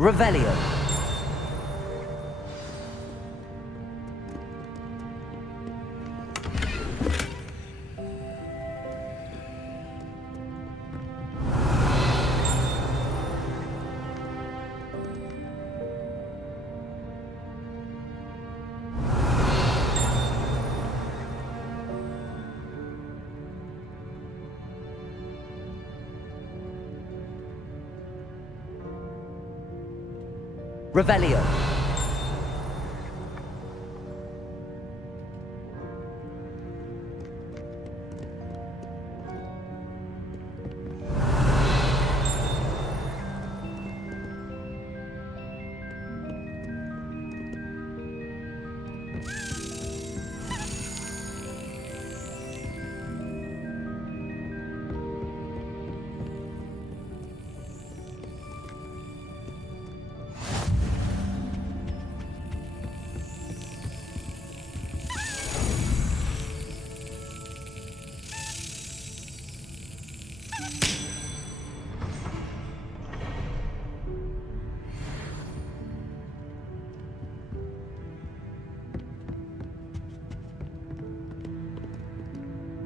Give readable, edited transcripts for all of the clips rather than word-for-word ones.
Revelio. Revelio.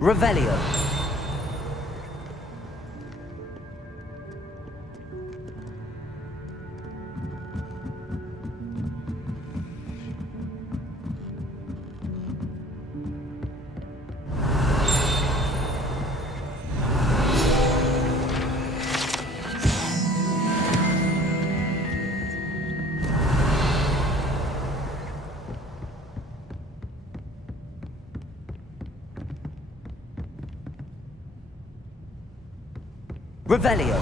Revelio. Revelio.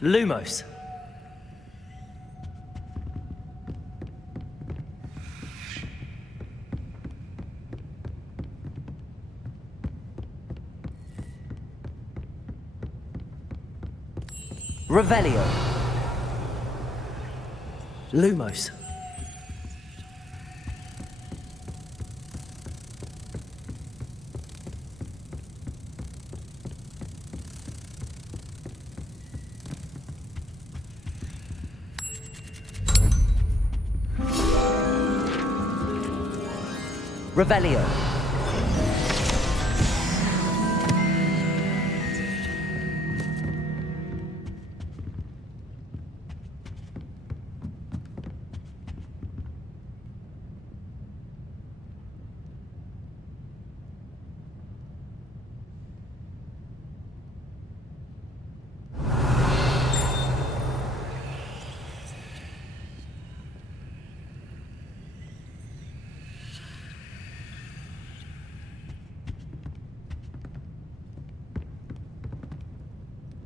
Lumos. Revelio. Lumos. Revelio.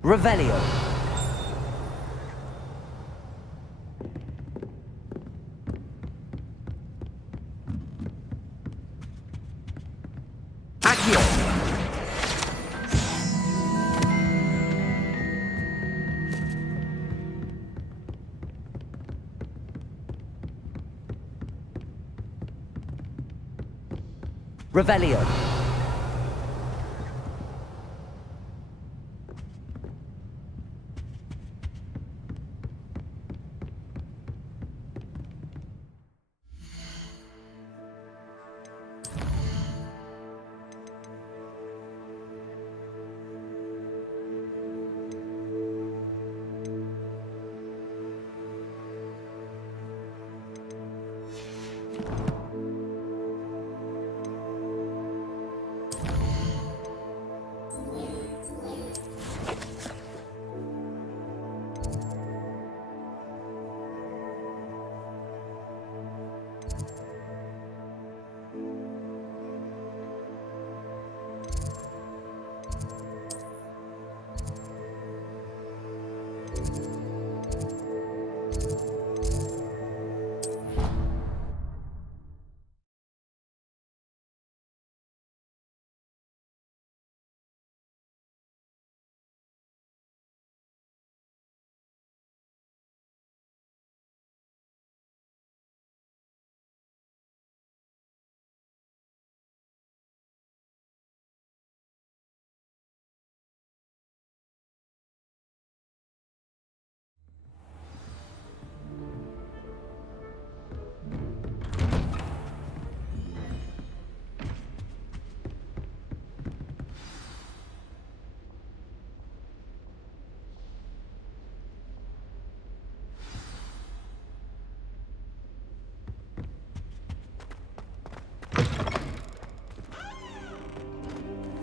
Revelio. Accio. Revelio.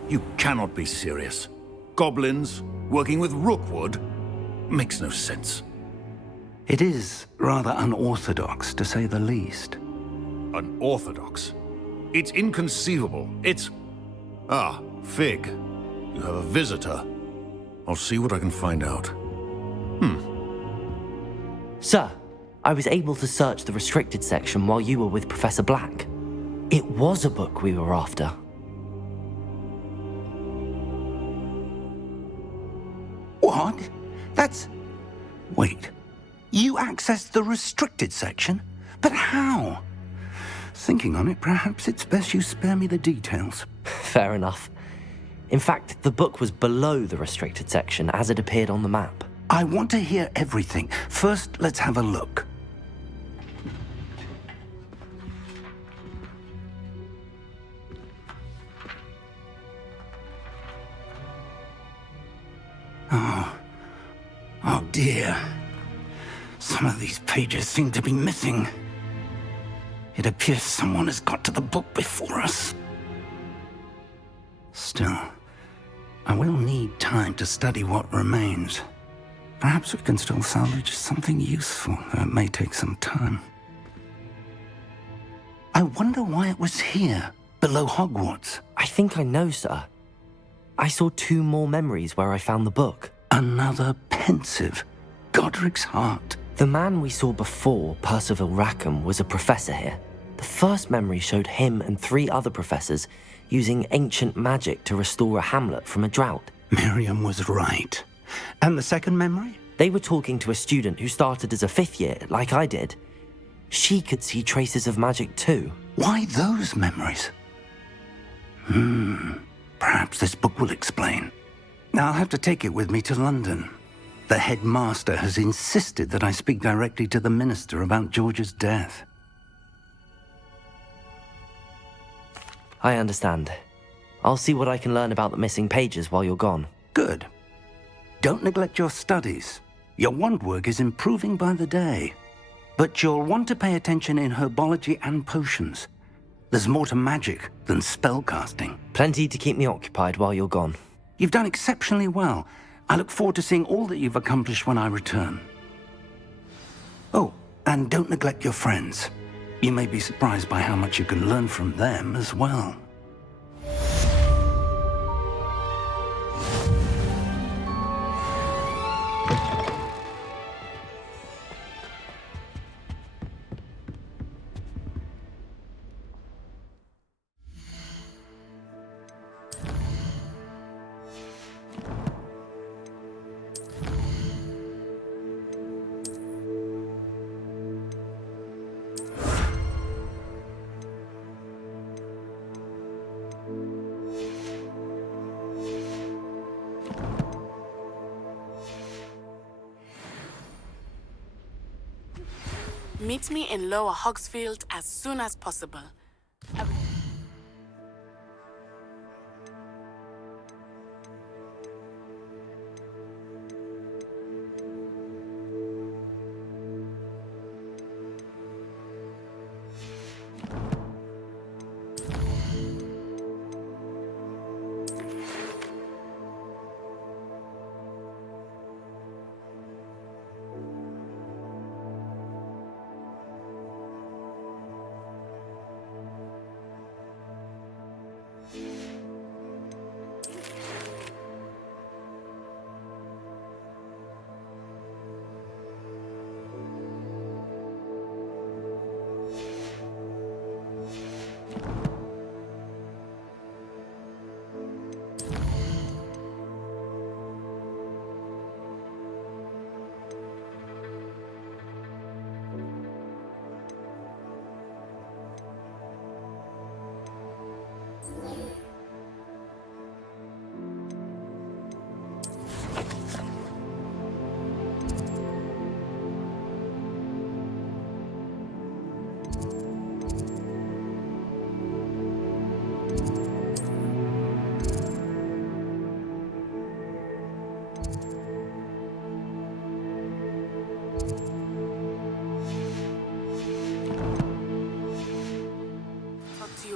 You cannot be serious. Goblins working with Rookwood makes no sense. It is rather unorthodox, to say the least. Unorthodox? It's inconceivable. It's... Ah, Fig. You have a visitor. I'll see what I can find out. Sir, I was able to search the restricted section while you were with Professor Black. It was a book we were after. What? That's... Wait. You accessed the restricted section? But how? Thinking on it, perhaps it's best you spare me the details. Fair enough. In fact, the book was below the restricted section as it appeared on the map. I want to hear everything. First, let's have a look. Oh dear. Some of these pages seem to be missing. It appears someone has got to the book before us. Still, I will need time to study what remains. Perhaps we can still salvage something useful, though it may take some time. I wonder why it was here, below Hogwarts. I think I know, sir. I saw 2 more memories where I found the book. Another pensive. Godric's heart. The man we saw before, Percival Rackham, was a professor here. The first memory showed him and 3 other professors using ancient magic to restore a hamlet from a drought. Miriam was right. And the second memory? They were talking to a student who started as a 5th year, like I did. She could see traces of magic too. Why those memories? Perhaps this book will explain. I'll have to take it with me to London. The headmaster has insisted that I speak directly to the minister about George's death. I understand. I'll see what I can learn about the missing pages while you're gone. Good. Don't neglect your studies. Your wand work is improving by the day. But you'll want to pay attention in herbology and potions. There's more to magic than spellcasting. Plenty to keep me occupied while you're gone. You've done exceptionally well. I look forward to seeing all that you've accomplished when I return. Oh, and don't neglect your friends. You may be surprised by how much you can learn from them as well. Meet me in Lower Hogsfield as soon as possible.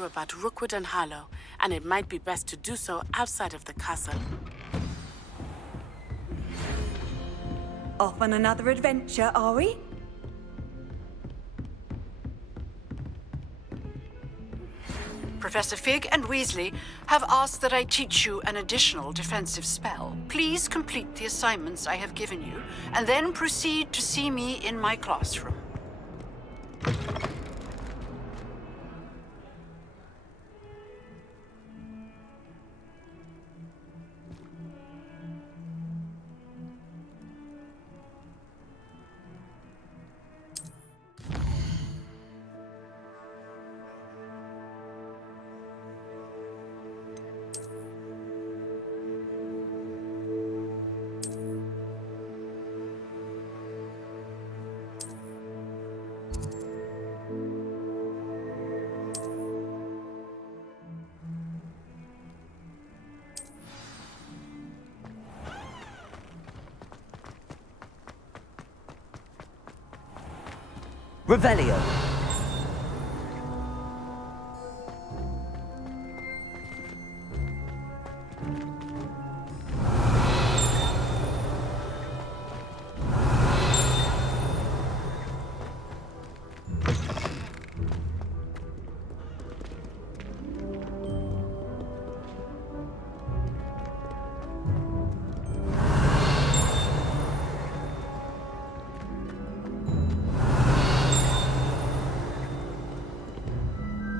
you about Rookwood and Harlow, and it might be best to do so outside of the castle. Off on another adventure, are we? Professor Fig and Weasley have asked that I teach you an additional defensive spell. Please complete the assignments I have given you, and then proceed to see me in my classroom. Revelio.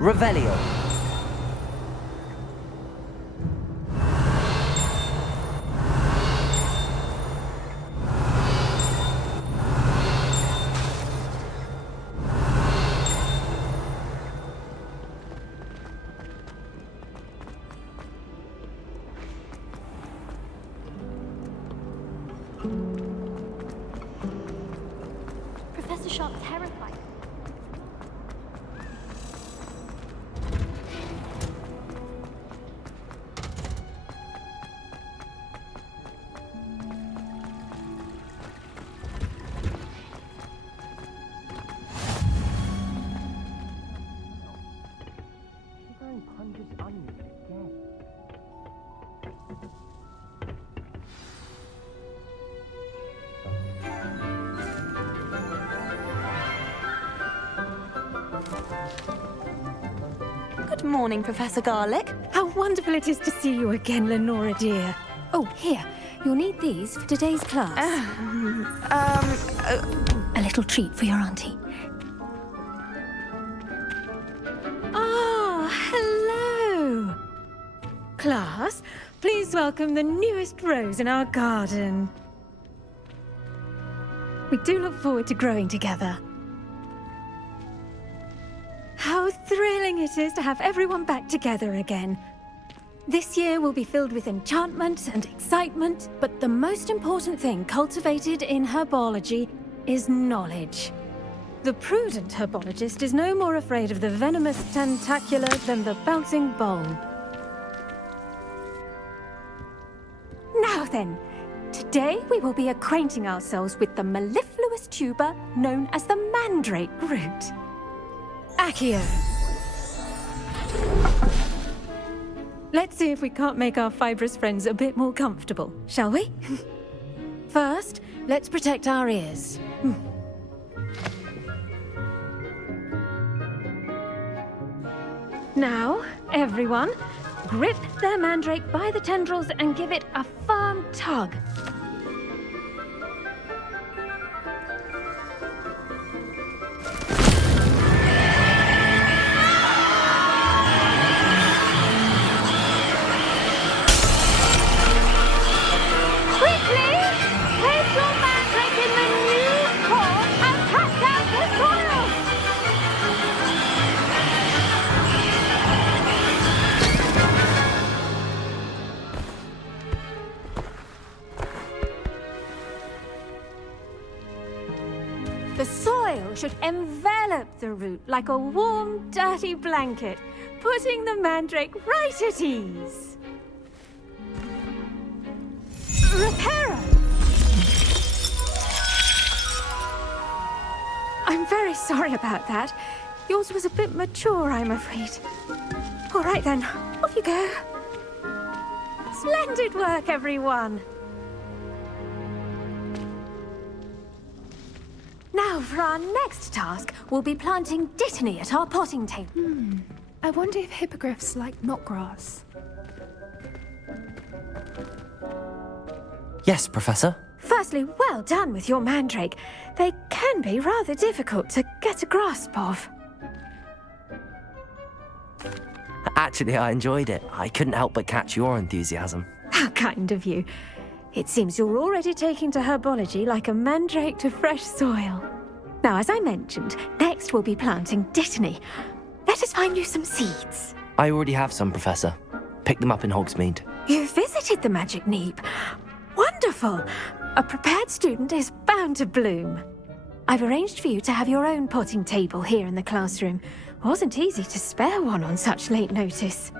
Revelio. Professor Sharp's terrified. Good morning, Professor Garlick. How wonderful it is to see you again, Lenora dear. Oh, here. You'll need these for today's class. A little treat for your auntie. Ah, hello. Class, please welcome the newest rose in our garden. We do look forward to growing together. How thrilling it is to have everyone back together again. This year will be filled with enchantment and excitement, but the most important thing cultivated in herbology is knowledge. The prudent herbologist is no more afraid of the venomous tentacula than the bouncing bulb. Now then, today we will be acquainting ourselves with the mellifluous tuber known as the mandrake root. Accio. Let's see if we can't make our fibrous friends a bit more comfortable, shall we? First, let's protect our ears. Now, everyone, grip their mandrake by the tendrils and give it a firm tug. The soil should envelop the root like a warm, dirty blanket, putting the mandrake right at ease. Reparo! I'm very sorry about that. Yours was a bit mature, I'm afraid. All right then, off you go. Splendid work, everyone. Now, for our next task, we'll be planting Dittany at our potting table. I wonder if hippogriffs like knotgrass. Yes, Professor. Firstly, well done with your mandrake. They can be rather difficult to get a grasp of. Actually, I enjoyed it. I couldn't help but catch your enthusiasm. How kind of you. It seems you're already taking to herbology like a mandrake to fresh soil. Now, as I mentioned, next we'll be planting Dittany. Let us find you some seeds. I already have some, Professor. Picked them up in Hogsmeade. You visited the Magic Neep. Wonderful! A prepared student is bound to bloom. I've arranged for you to have your own potting table here in the classroom. Wasn't easy to spare one on such late notice.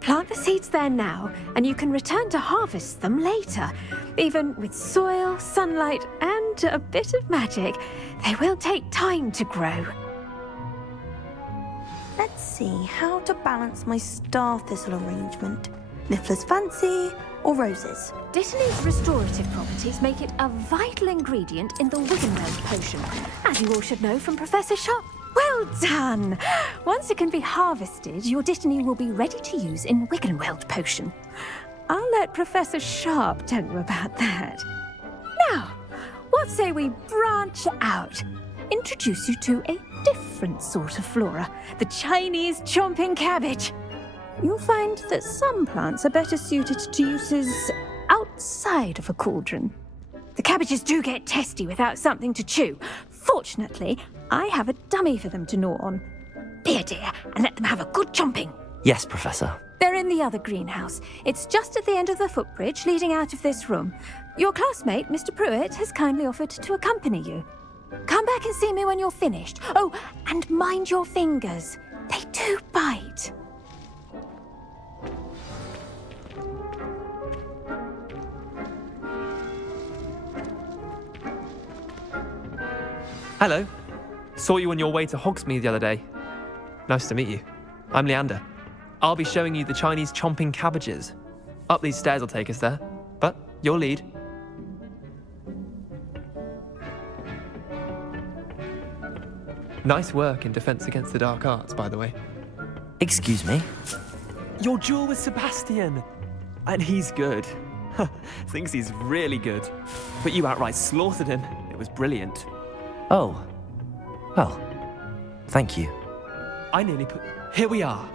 Plant the seeds there now, and you can return to harvest them later. Even with soil, sunlight, and a bit of magic, they will take time to grow. Let's see how to balance my star thistle arrangement. Niffler's fancy or roses? Dittany's restorative properties make it a vital ingredient in the Wiggenweld potion, as you all should know from Professor Sharp. Well done! Once it can be harvested, your Dittany will be ready to use in Wiggenweld potion. I'll let Professor Sharp tell you about that. Now, what say we branch out? Introduce you to a different sort of flora, the Chinese chomping cabbage. You'll find that some plants are better suited to uses outside of a cauldron. The cabbages do get testy without something to chew. Fortunately, I have a dummy for them to gnaw on. Be a dear and let them have a good chomping. Yes, Professor. They're in the other greenhouse. It's just at the end of the footbridge leading out of this room. Your classmate, Mr. Pruitt, has kindly offered to accompany you. Come back and see me when you're finished. Oh, and mind your fingers. They do bite. Hello. Saw you on your way to Hogsmeade the other day. Nice to meet you. I'm Leander. I'll be showing you the Chinese chomping cabbages. Up these stairs will take us there, but your lead. Nice work in Defense Against the Dark Arts, by the way. Excuse me? Your duel with Sebastian! And he's good. Thinks he's really good. But you outright slaughtered him. It was brilliant. Oh. Well, thank you. I nearly put... Here we are.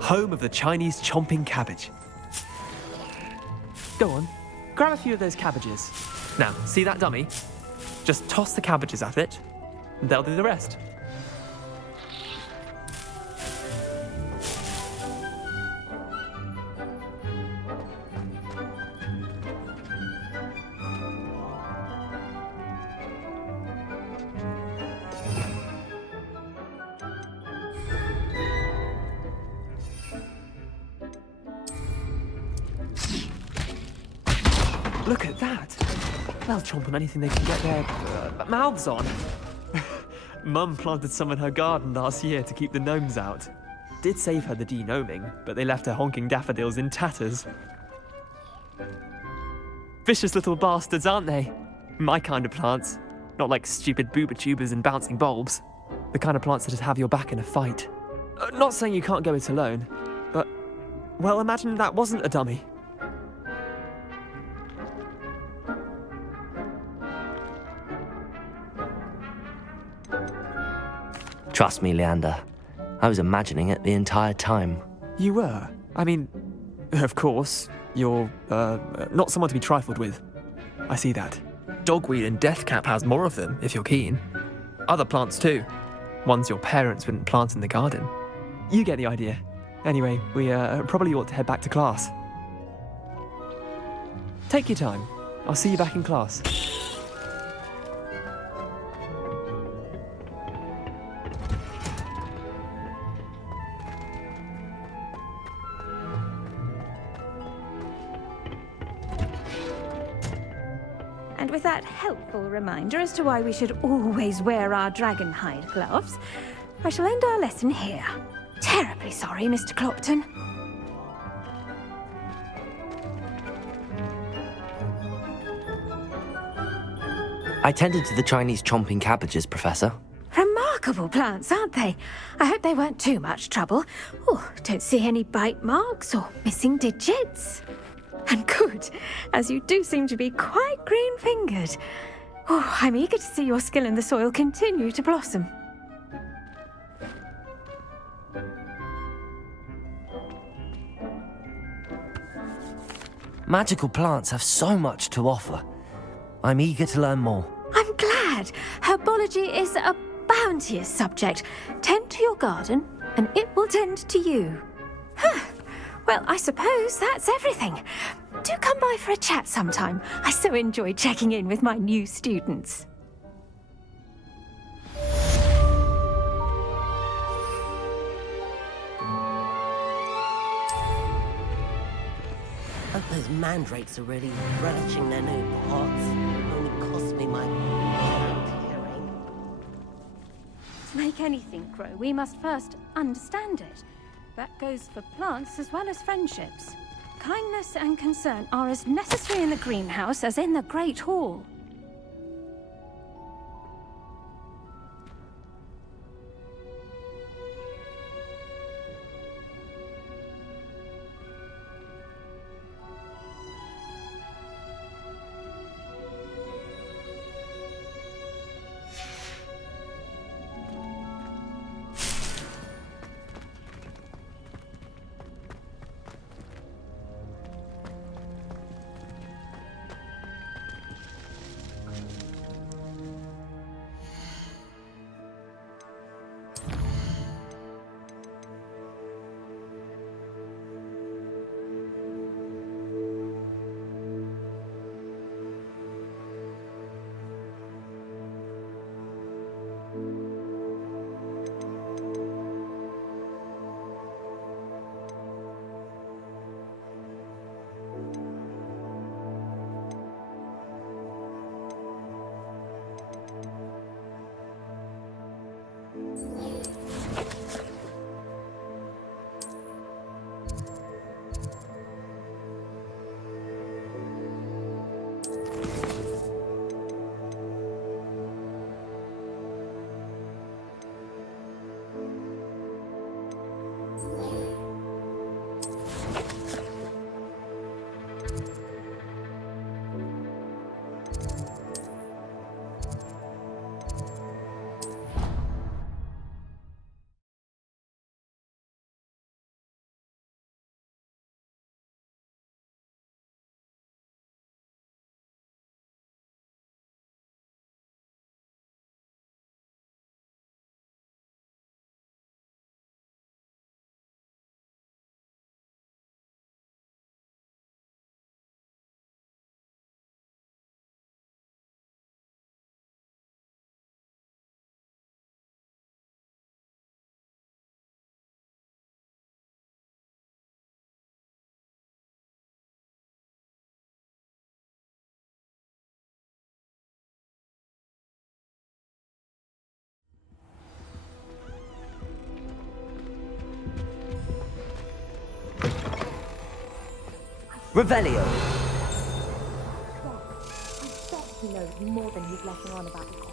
Home of the Chinese chomping cabbage. Go on. Grab a few of those cabbages. Now, see that dummy? Just toss the cabbages at it, and they'll do the rest. Look at that! They'll chomp on anything they can get their mouths on. Mum planted some in her garden last year to keep the gnomes out. Did save her the de-gnoming, but they left her honking daffodils in tatters. Vicious little bastards, aren't they? My kind of plants. Not like stupid booba tubers and bouncing bulbs. The kind of plants that'd have your back in a fight. Not saying you can't go it alone, but... Well, imagine that wasn't a dummy. Trust me, Leander. I was imagining it the entire time. You were? I mean, of course, you're, not someone to be trifled with. I see that. Dogweed and deathcap has more of them, if you're keen. Other plants too. Ones your parents wouldn't plant in the garden. You get the idea. Anyway, we probably ought to head back to class. Take your time. I'll see you back in class. And with that helpful reminder as to why we should always wear our dragon hide gloves, I shall end our lesson here. Terribly sorry, Mr. Clopton. I tended to the Chinese chomping cabbages, Professor. Remarkable plants, aren't they? I hope they weren't too much trouble. Oh, don't see any bite marks or missing digits. And good, as you do seem to be quite green-fingered. Oh, I'm eager to see your skill in the soil continue to blossom. Magical plants have so much to offer. I'm eager to learn more. I'm glad. Herbology is a bounteous subject. Tend to your garden, and it will tend to you. Huh. Well, I suppose that's everything. Do come by for a chat sometime. I so enjoy checking in with my new students. Hope those mandrakes are really relishing their new pots. Only cost me my hearing. To make anything grow, we must first understand it. That goes for plants as well as friendships. Kindness and concern are as necessary in the greenhouse as in the Great Hall. Revelio. I bet he knows more than he's letting on about this.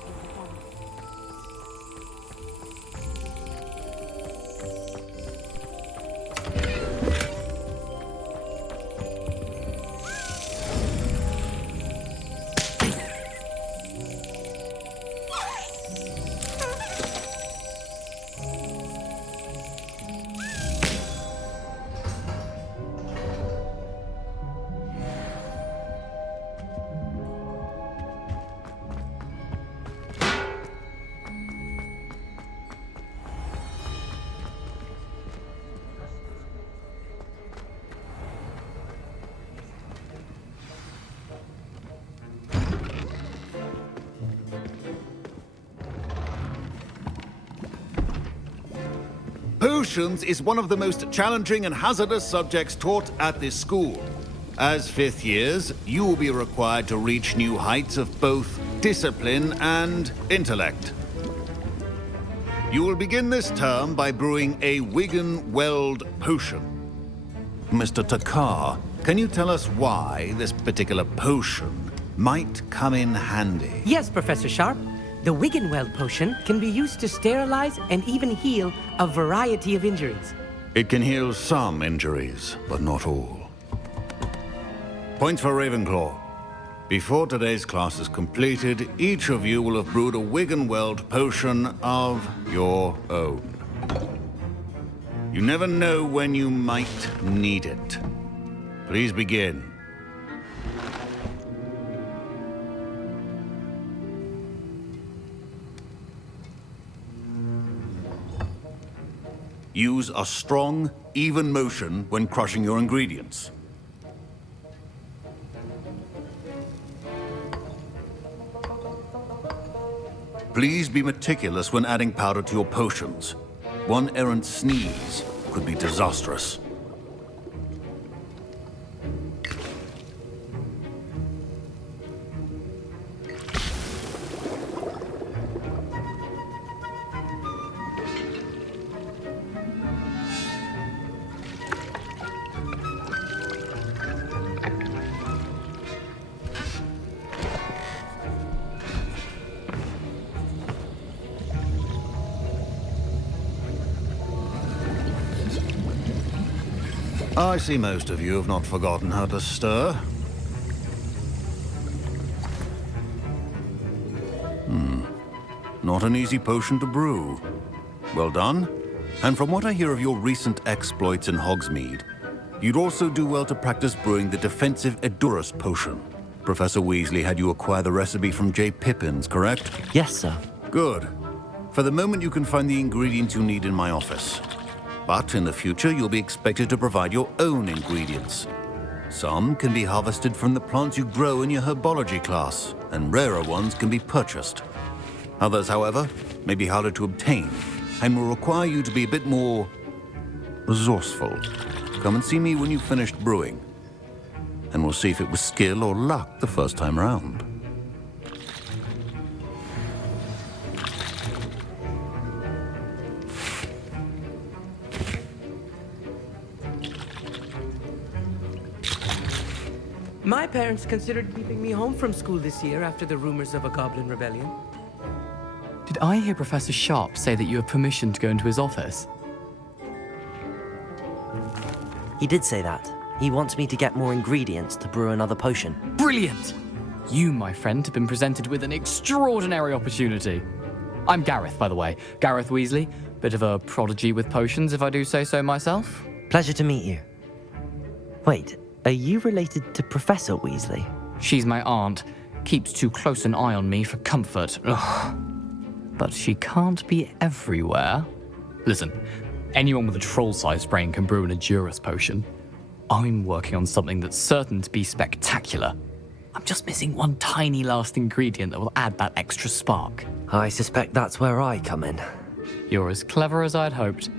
Potions is one of the most challenging and hazardous subjects taught at this school. As fifth years, you will be required to reach new heights of both discipline and intellect. You will begin this term by brewing a Wigan Weld potion. Mr. Takar, can you tell us why this particular potion might come in handy? Yes, Professor Sharp. The Wiggenweld potion can be used to sterilize and even heal a variety of injuries. It can heal some injuries, but not all. Points for Ravenclaw. Before today's class is completed, each of you will have brewed a Wiggenweld potion of your own. You never know when you might need it. Please begin. Use a strong, even motion when crushing your ingredients. Please be meticulous when adding powder to your potions. One errant sneeze could be disastrous. I see most of you have not forgotten how to stir. Not an easy potion to brew. Well done. And from what I hear of your recent exploits in Hogsmeade, you'd also do well to practice brewing the defensive Edurus potion. Professor Weasley had you acquire the recipe from J. Pippins, correct? Yes, sir. Good. For the moment, you can find the ingredients you need in my office. But in the future, you'll be expected to provide your own ingredients. Some can be harvested from the plants you grow in your herbology class, and rarer ones can be purchased. Others, however, may be harder to obtain, and will require you to be a bit more resourceful. Come and see me when you've finished brewing, and we'll see if it was skill or luck the first time round. My parents considered keeping me home from school this year after the rumors of a goblin rebellion. Did I hear Professor Sharp say that you have permission to go into his office? He did say that. He wants me to get more ingredients to brew another potion. Brilliant! You, my friend, have been presented with an extraordinary opportunity. I'm Gareth, by the way. Gareth Weasley. Bit of a prodigy with potions, if I do say so myself. Pleasure to meet you. Wait, are you related to Professor Weasley? She's my aunt. Keeps too close an eye on me for comfort. Ugh. But she can't be everywhere. Listen, anyone with a troll-sized brain can brew an Edurus potion. I'm working on something that's certain to be spectacular. I'm just missing one tiny last ingredient that will add that extra spark. I suspect that's where I come in. You're as clever as I'd hoped.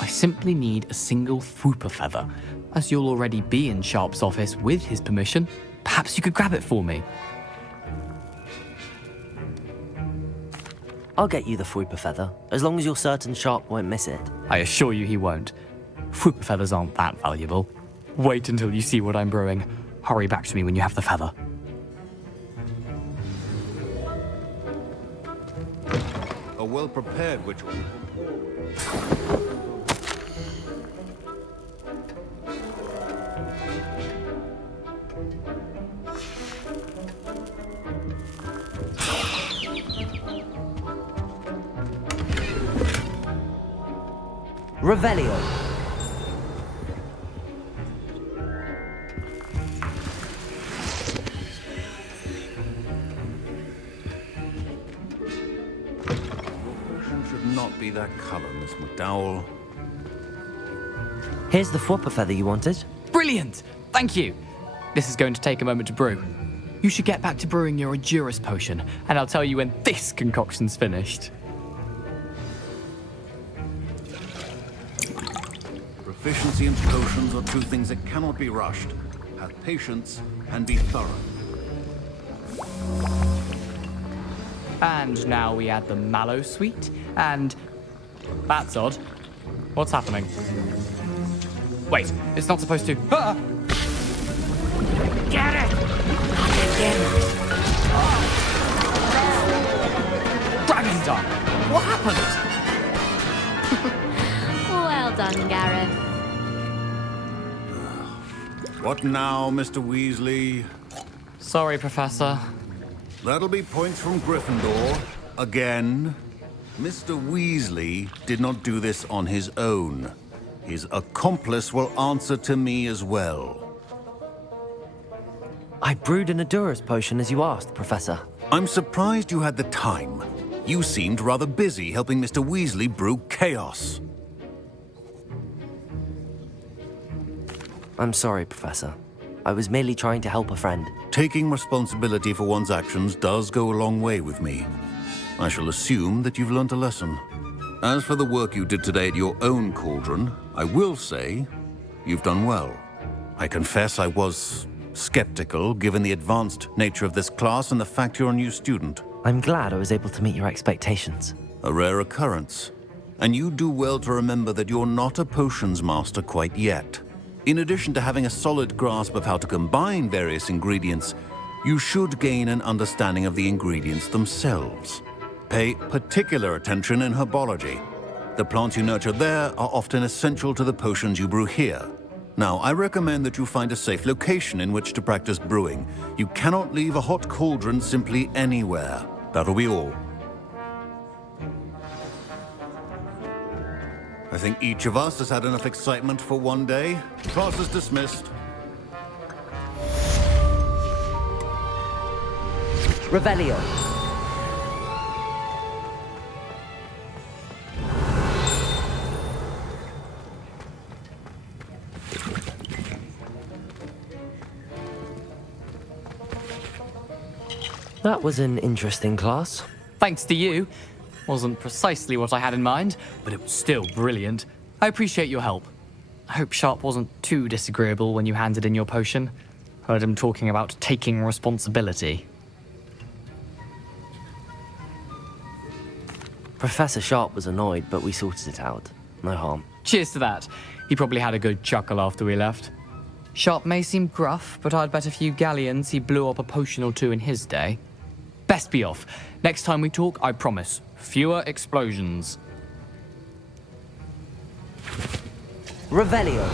I simply need a single Fwooper feather. As you'll already be in Sharp's office with his permission, perhaps you could grab it for me. I'll get you the Fwooper feather, as long as you're certain Sharp won't miss it. I assure you he won't. Fwooper feathers aren't that valuable. Wait until you see what I'm brewing. Hurry back to me when you have the feather. A well-prepared witch. Revelio. Should not be that color, Miss McDowell. Here's the Fwooper feather you wanted. Brilliant! Thank you. This is going to take a moment to brew. You should get back to brewing your Edurus potion, and I'll tell you when this concoction's finished. Proficiency in potions are two things that cannot be rushed. Have patience and be thorough. And now we add the mallow sweet, and That's odd. What's happening? Wait, it's not supposed to... Ah! Get it! Not again. Dragon Dog! What happened? Well done, Gareth. What now, Mr. Weasley? Sorry, Professor. That'll be points from Gryffindor. Again. Mr. Weasley did not do this on his own. His accomplice will answer to me as well. I brewed an Adura's potion as you asked, Professor. I'm surprised you had the time. You seemed rather busy helping Mr. Weasley brew chaos. I'm sorry, Professor. I was merely trying to help a friend. Taking responsibility for one's actions does go a long way with me. I shall assume that you've learnt a lesson. As for the work you did today at your own cauldron, I will say you've done well. I confess I was skeptical, given the advanced nature of this class and the fact you're a new student. I'm glad I was able to meet your expectations. A rare occurrence. And you do well to remember that you're not a potions master quite yet. In addition to having a solid grasp of how to combine various ingredients, you should gain an understanding of the ingredients themselves. Pay particular attention in herbology. The plants you nurture there are often essential to the potions you brew here. Now, I recommend that you find a safe location in which to practice brewing. You cannot leave a hot cauldron simply anywhere. That'll be all. I think each of us has had enough excitement for one day. Class is dismissed. Revelio. That was an interesting class. Thanks to you. Wasn't precisely what I had in mind, but it was still brilliant. I appreciate your help. I hope Sharp wasn't too disagreeable when you handed in your potion. Heard him talking about taking responsibility. Professor Sharp was annoyed, but we sorted it out. No harm. Cheers to that. He probably had a good chuckle after we left. Sharp may seem gruff, but I'd bet a few galleons he blew up a potion or two in his day. Best be off. Next time we talk, I promise, fewer explosions. Revelio.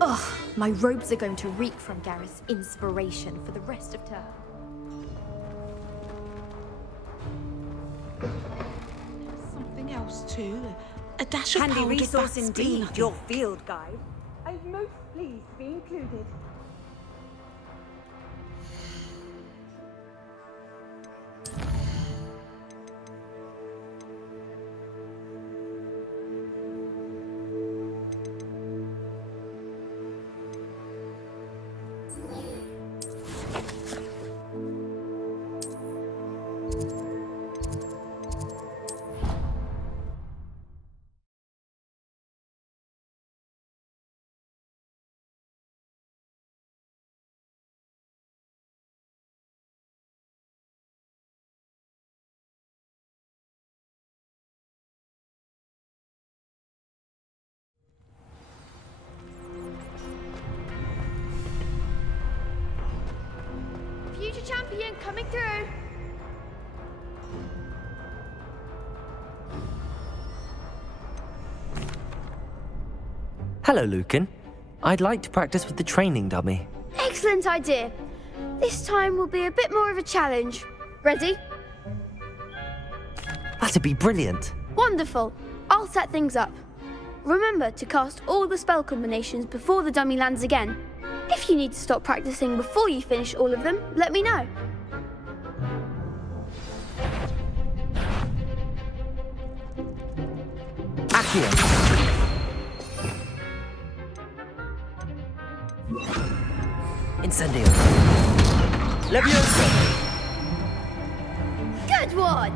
Ugh, my robes are going to reek from Gareth's inspiration for the rest of term. Something else too. A dash of Handy powdered resource bats, indeed, nothing. your field guide. I'm most pleased to be included. Future champion coming through. Hello, Lucan. I'd like to practice with the training dummy. Excellent idea. This time will be a bit more of a challenge. Ready? That'd be brilliant. Wonderful. I'll set things up. Remember to cast all the spell combinations before the dummy lands again. If you need to stop practicing before you finish all of them, let me know. Accio. Incendio. Leviosa! Good one!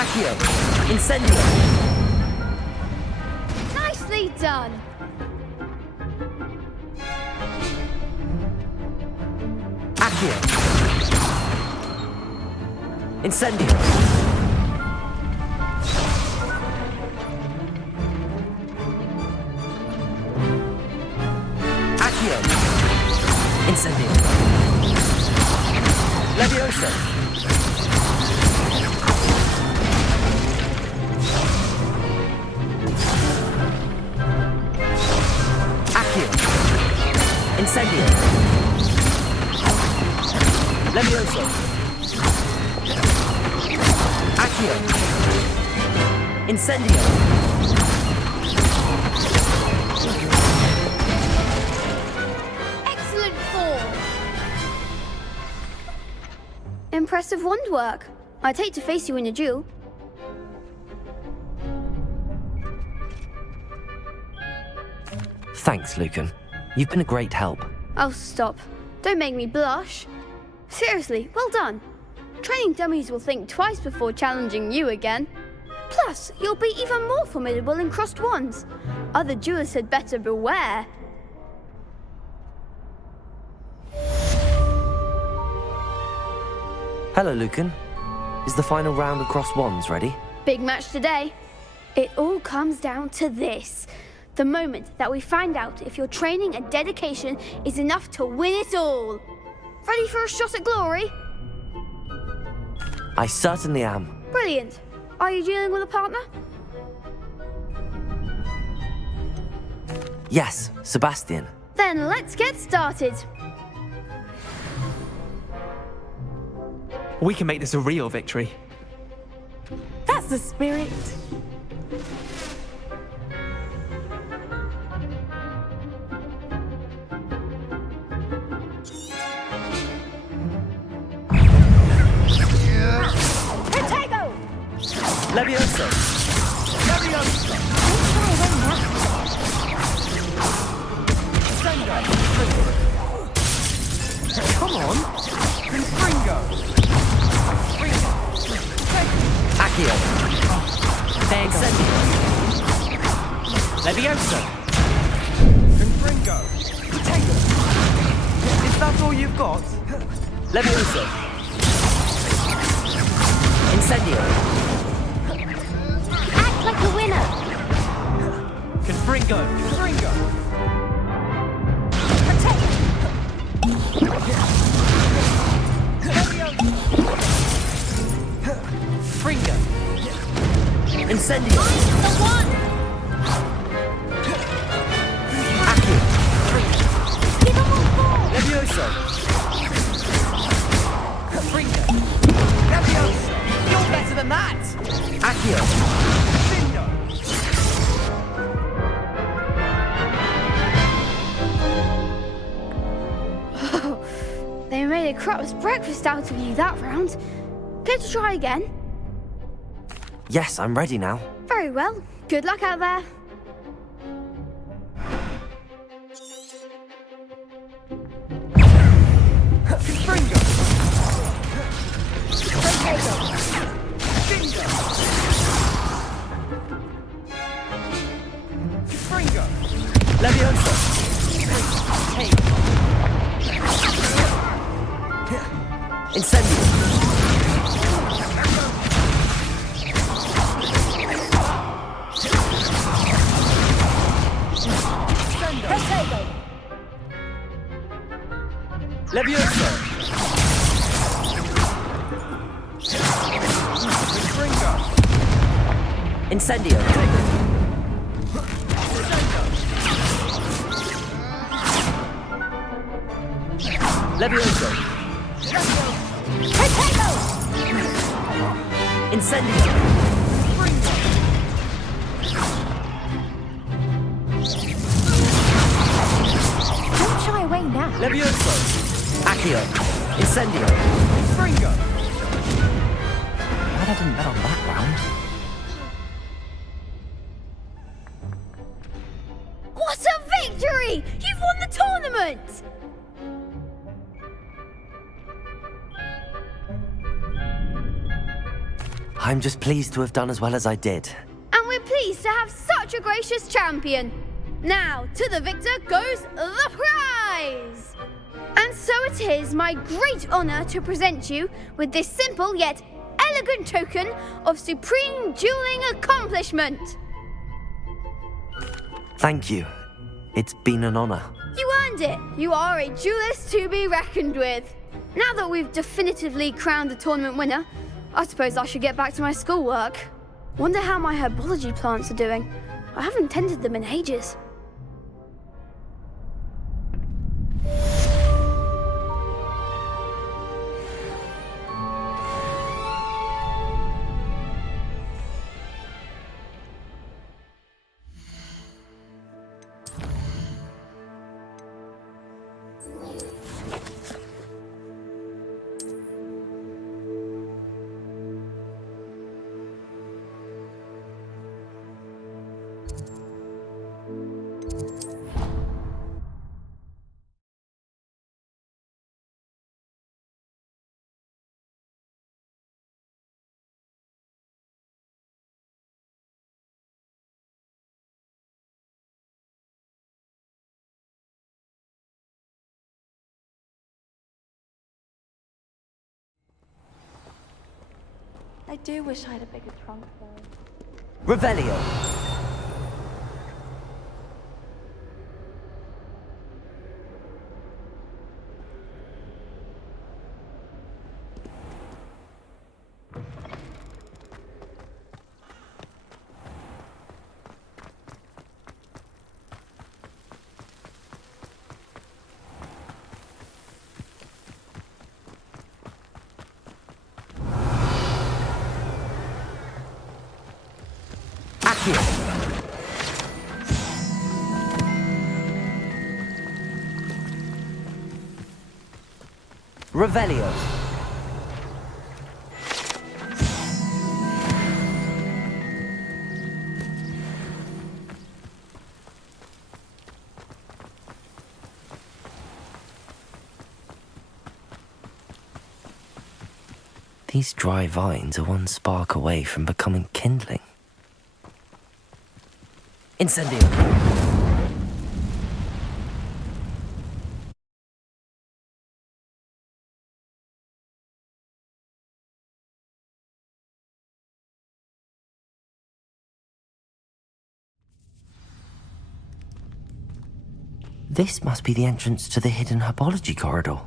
Accio. Incendio. Nicely done! Accio. Incendio. Accio. Incendio. Leviosa. Accio. Incendio. Leviosa. Accio. Incendio. Excellent form! Impressive wand work. I'd hate to face you in a duel. Thanks, Lucan. You've been a great help. Oh, stop. Don't make me blush. Seriously, well done. Training dummies will think twice before challenging you again. Plus, you'll be even more formidable in crossed wands. Other duelists had better beware. Hello, Lucan. Is the final round of crossed wands ready? Big match today. It all comes down to this. The moment that we find out if your training and dedication is enough to win it all. Ready for a shot at glory? I certainly am. Brilliant. Are you dealing with a partner? Yes, Sebastian. Then let's get started. We can make this a real victory. That's the spirit. Leviosa! Leviosa! Come on! Confringo! Accio! Incendio! Leviosa! Confringo! Potato! Is that all you've got? Leviosa! Incendio! Act like a winner! Confringo! Confringo! Fringo! Incendio! The one! Accio! Give him one more! Leviosa! Fringo! Leviosa! You're better than that! Accio! They made a crap's breakfast out of you that round. Care to try again? Yes, I'm ready now. Very well. Good luck out there. Confringo! Potato! Bingo! Confringo! Leviosa! Incendio! Leviosa! Confringo! Incendio! Leviosa! Potato! Incendio! Don't shy away now. Leviosa! Accio! Incendio! Fringo! Glad I didn't bet on that round. What a victory! You've won the tournament! I'm just pleased to have done as well as I did. And we're pleased to have such a gracious champion. Now, to the victor goes the prize! And so it is my great honour to present you with this simple yet elegant token of supreme dueling accomplishment. Thank you. It's been an honour. You earned it. You are a duelist to be reckoned with. Now that we've definitively crowned the tournament winner, I suppose I should get back to my schoolwork. Wonder how my herbology plants are doing. I haven't tended them in ages. I do wish I had a bigger trunk, though. Revelio! Revelio. These dry vines are one spark away from becoming kindling. Incendio. This must be the entrance to the hidden herbology corridor.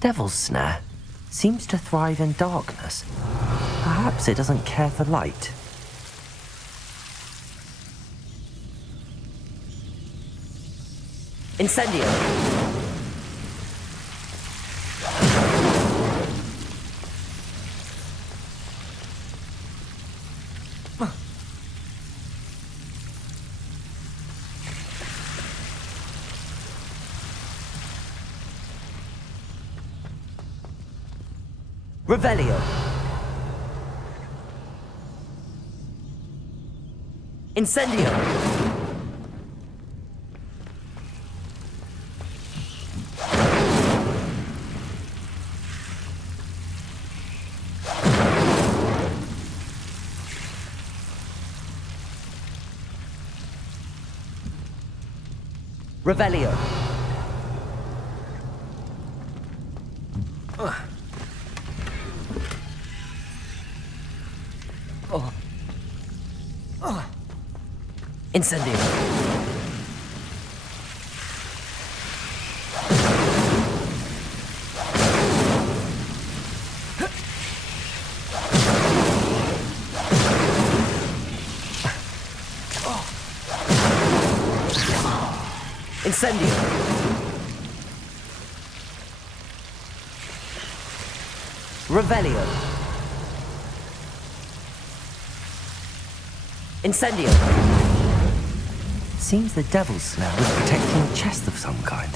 Devil's Snare seems to thrive in darkness. Perhaps it doesn't care for light. Incendio! Revelio. Incendio. Revelio. Incendio. Incendio. Revelio. Incendio! Seems the devil's snare was protecting a chest of some kind.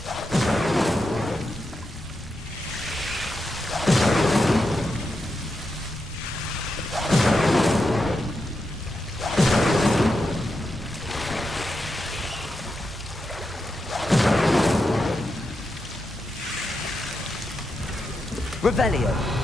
Revelio.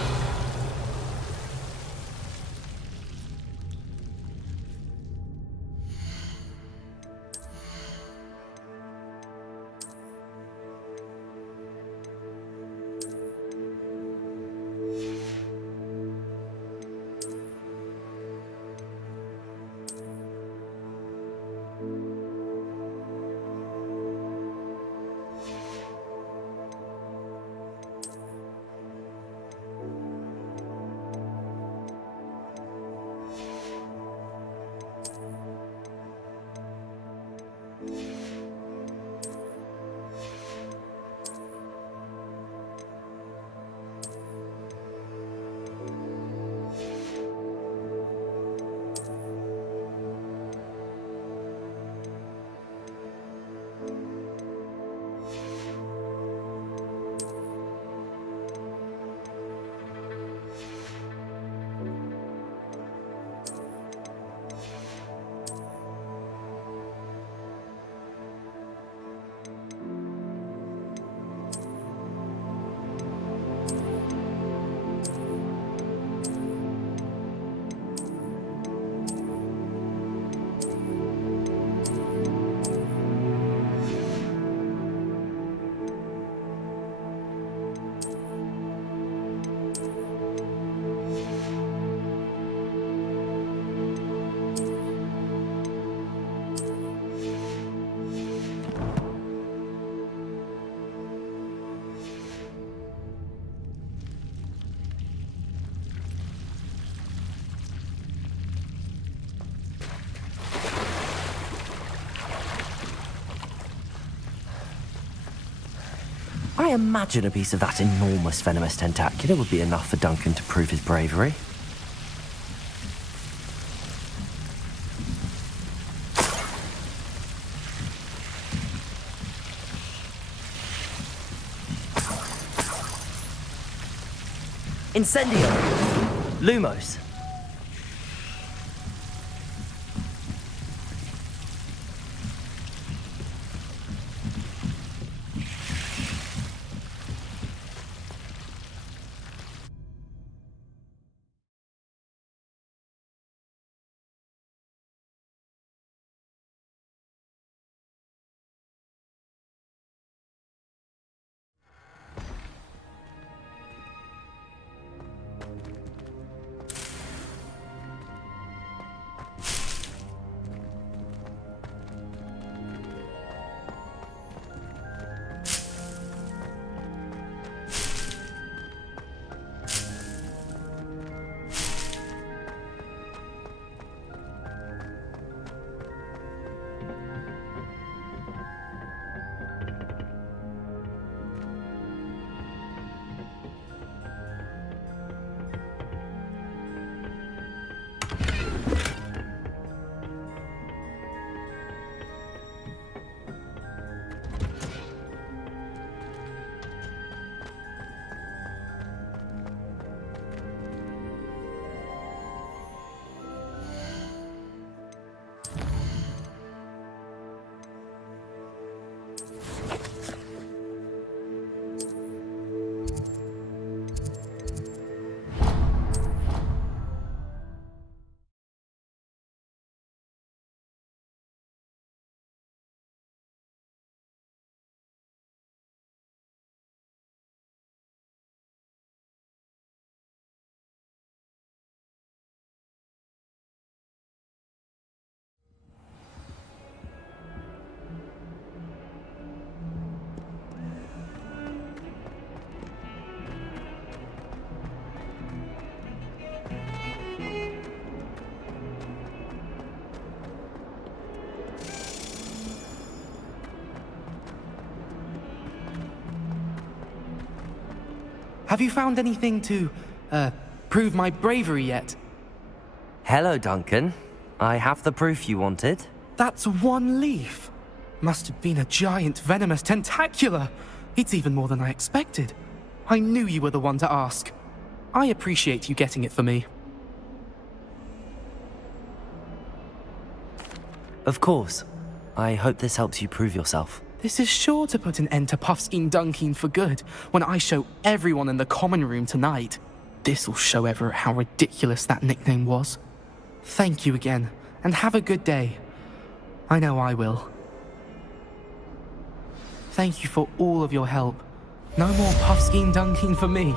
I imagine a piece of that enormous venomous tentacula would be enough for Duncan to prove his bravery. Incendio! Lumos! Have you found anything to, prove my bravery yet? Hello, Duncan. I have the proof you wanted. That's one leaf. Must have been a giant venomous tentacula. It's even more than I expected. I knew you were the one to ask. I appreciate you getting it for me. Of course. I hope this helps you prove yourself. This is sure to put an end to Puffskein Dunkeen for good when I show everyone in the common room tonight. This'll show Everett how ridiculous that nickname was. Thank you again, and have a good day. I know I will. Thank you for all of your help. No more Puffskein Dunkeen for me.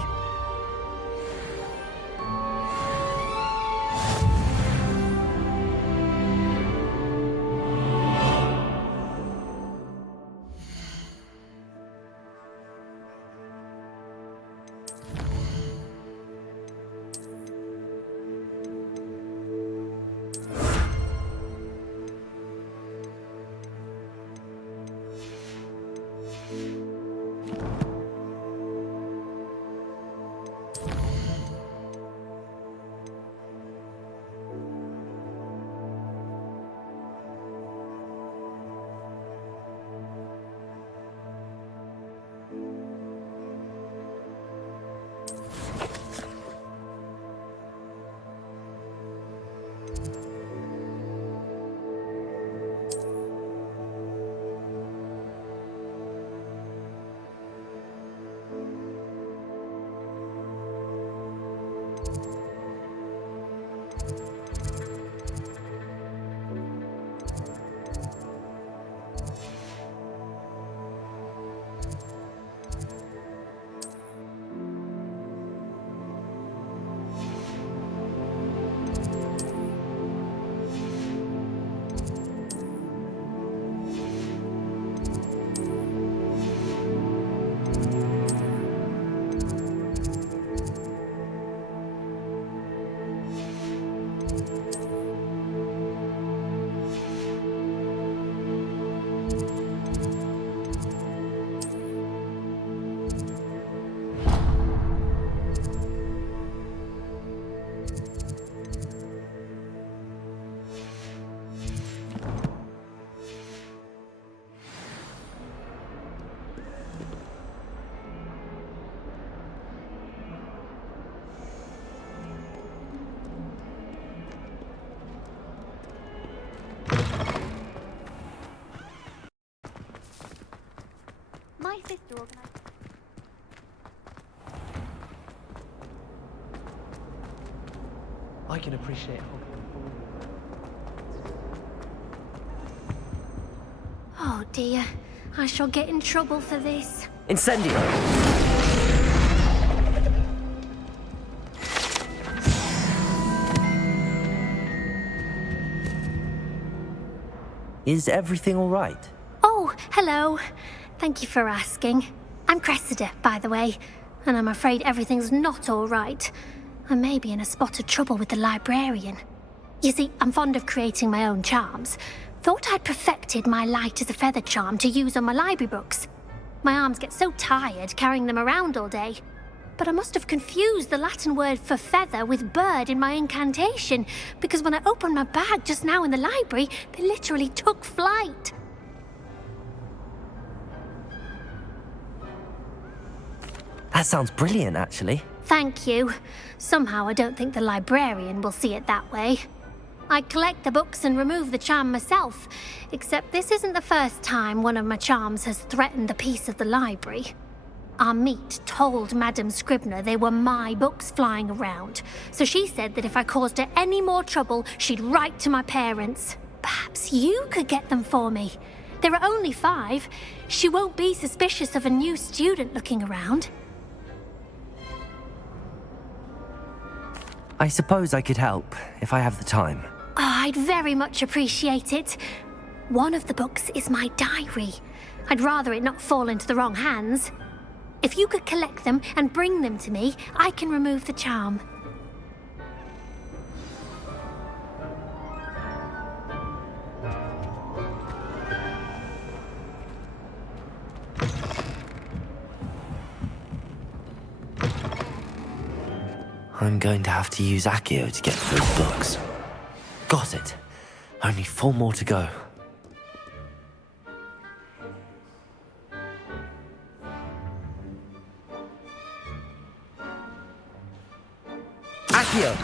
My sister organized. I can appreciate Oh dear, I shall get in trouble for this. Incendio! Is everything all right? Oh, hello. Thank you for asking. I'm Cressida, by the way, and I'm afraid everything's not all right. I may be in a spot of trouble with the librarian. You see, I'm fond of creating my own charms. Thought I'd perfected my light as a feather charm to use on my library books. My arms get so tired carrying them around all day. But I must have confused the Latin word for feather with bird in my incantation, because when I opened my bag just now in the library, they literally took flight. That sounds brilliant, actually. Thank you. Somehow I don't think the librarian will see it that way. I collect the books and remove the charm myself, except this isn't the first time one of my charms has threatened the peace of the library. Our meet told Madame Scribner they were my books flying around, so she said that if I caused her any more trouble, she'd write to my parents. Perhaps you could get them for me. There are only 5. She won't be suspicious of a new student looking around. I suppose I could help, if I have the time. Oh, I'd very much appreciate it. One of the books is my diary. I'd rather it not fall into the wrong hands. If you could collect them and bring them to me, I can remove the charm. I'm going to have to use Accio to get those books. Got it. Only 4 more to go. Accio!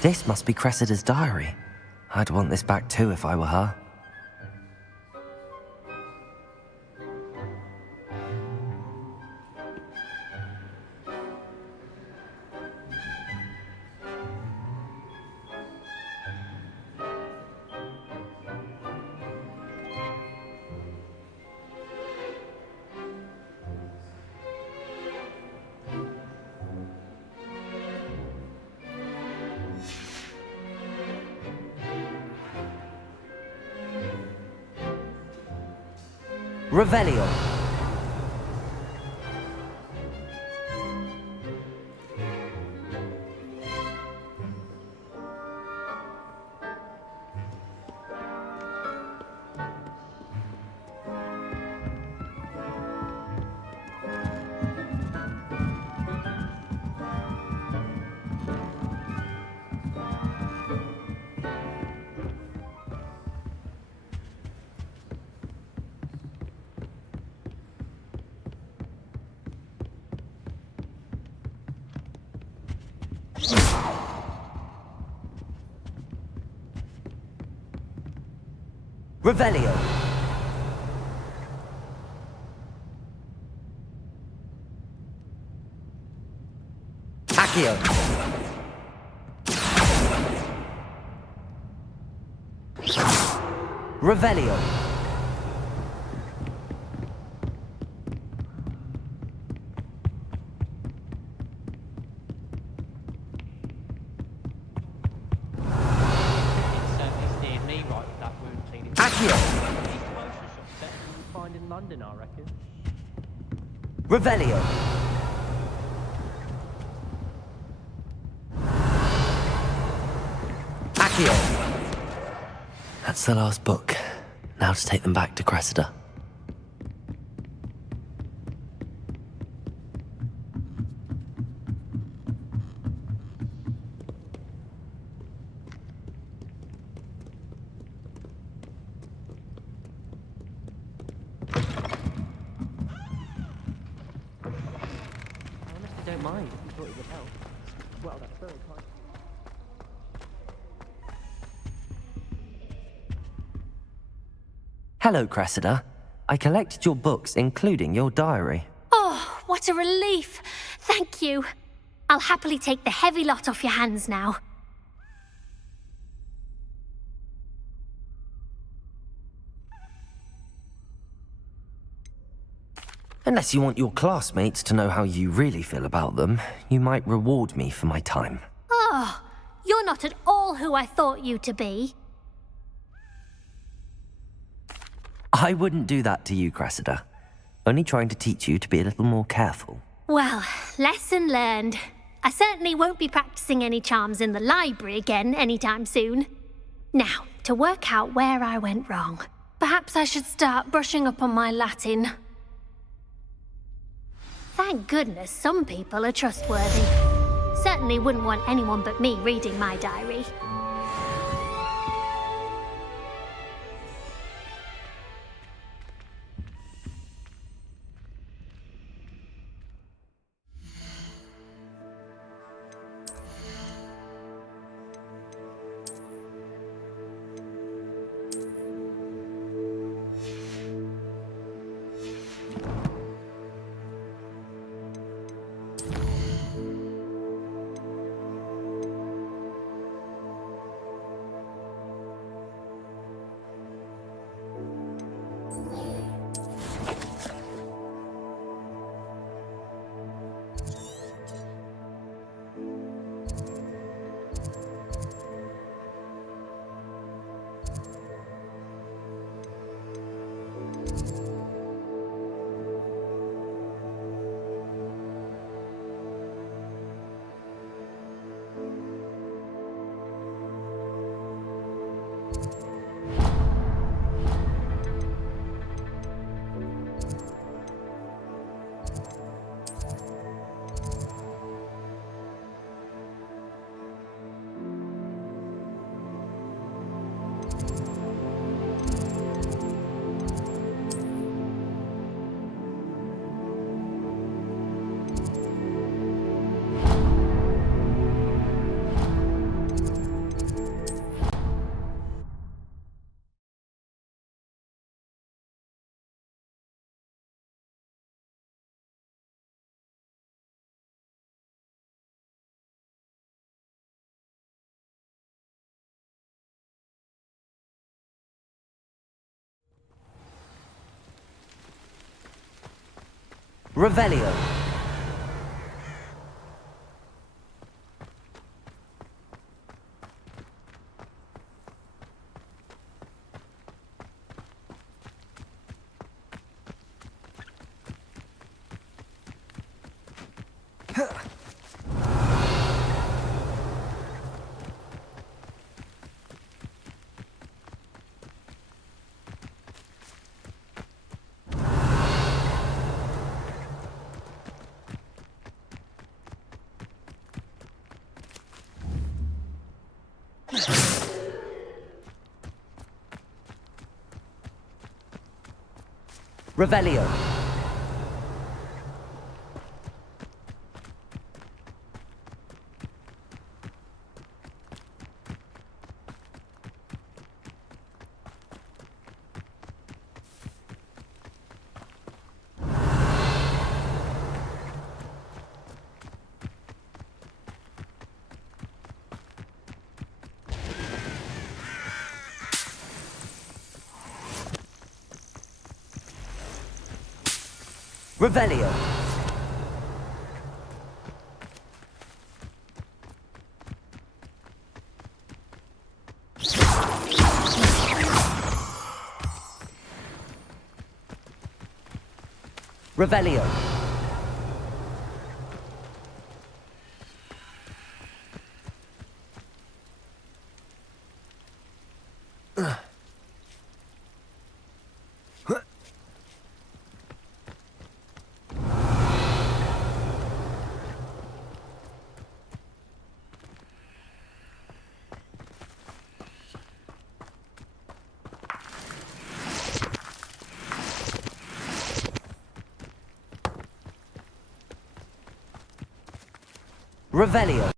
This must be Cressida's diary. I'd want this back too if I were her. Revelio. Revelio. Accio. Revelio. Revelio. Accio. That's the last book. Now to take them back to Cressida. Hello, Cressida. I collected your books, including your diary. Oh, what a relief. Thank you. I'll happily take the heavy lot off your hands now. Unless you want your classmates to know how you really feel about them, you might reward me for my time. Oh, you're not at all who I thought you to be. I wouldn't do that to you, Cressida. Only trying to teach you to be a little more careful. Well, lesson learned. I certainly won't be practicing any charms in the library again anytime soon. Now, to work out where I went wrong. Perhaps I should start brushing up on my Latin. Thank goodness some people are trustworthy. Certainly wouldn't want anyone but me reading my diary. Revelio. Revelio. Revelio. Revelio. Revelio.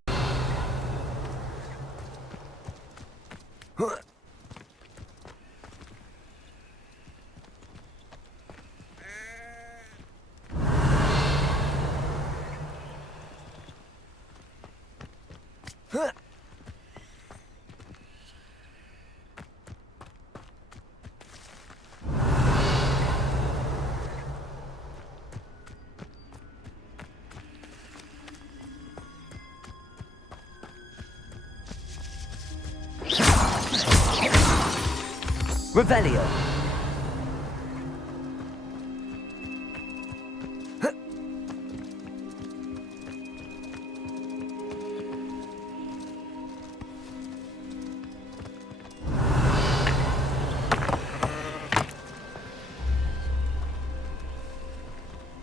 Revelio.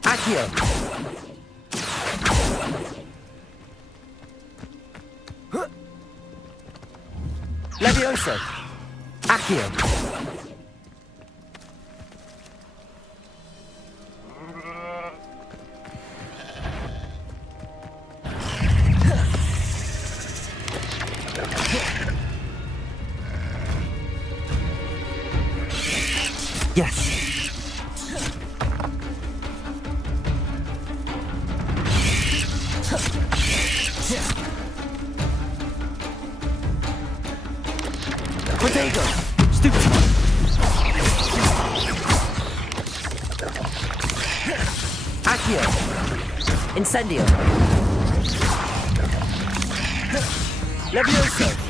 Accio. Levioso. Accio. Yes. Protego. Stupid. Accio. Incendio. Levioso.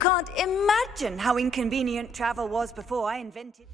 can't imagine how inconvenient travel was before I invented...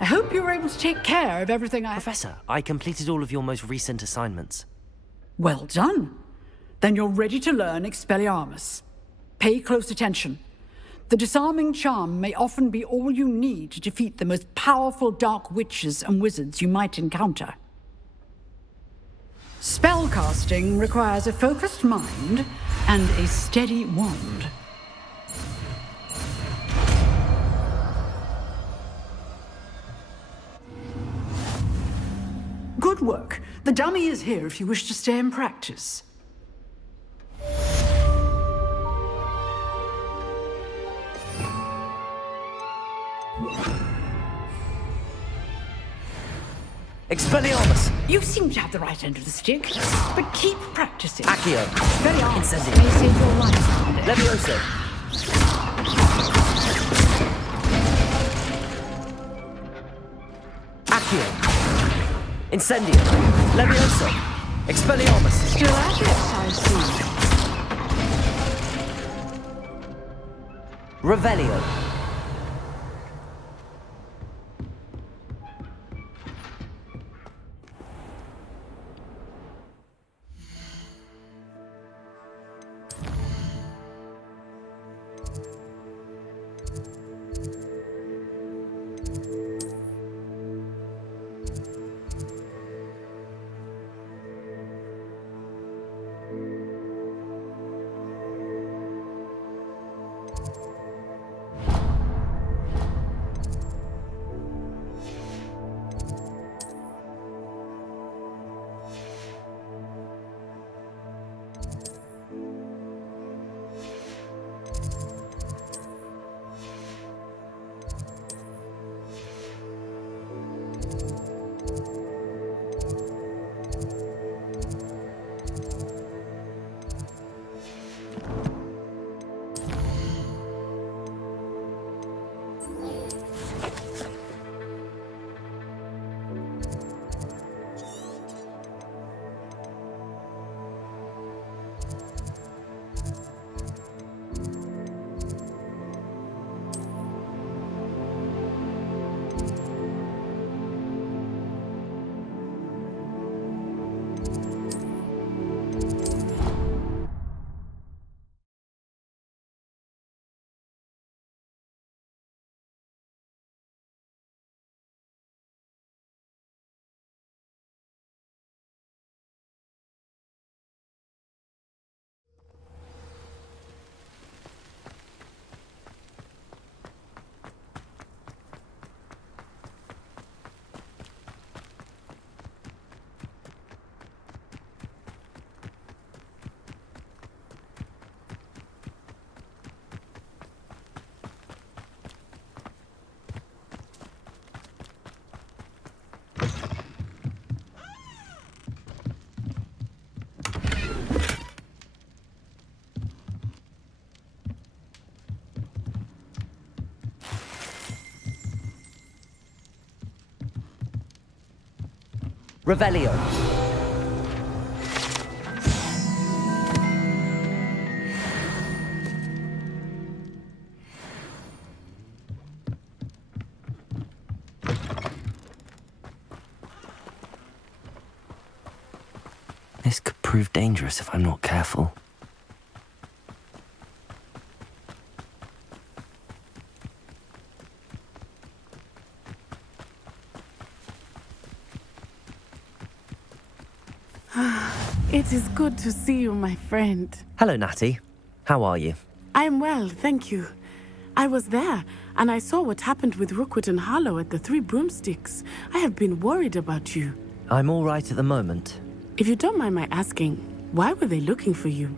I hope you were able to take care of everything Professor, I completed all of your most recent assignments. Well done. Then you're ready to learn Expelliarmus. Pay close attention. The disarming charm may often be all you need to defeat the most powerful dark witches and wizards you might encounter. Spellcasting requires a focused mind and a steady wand. Good work. The dummy is here if you wish to stay and practice. Expelliarmus! You seem to have the right end of the stick, but keep practicing. Accio! Expelliarmus may save your life someday. Levioso! Accio! Incendio! Levioso! Expelliarmus! Still at it, I see. Revelio! Revelio. This could prove dangerous if I'm not careful. It is good to see you, my friend. Hello, Natty. How are you? I'm well, thank you. I was there, and I saw what happened with Rookwood and Harlow at the Three Broomsticks. I have been worried about you. I'm all right at the moment. If you don't mind my asking, why were they looking for you?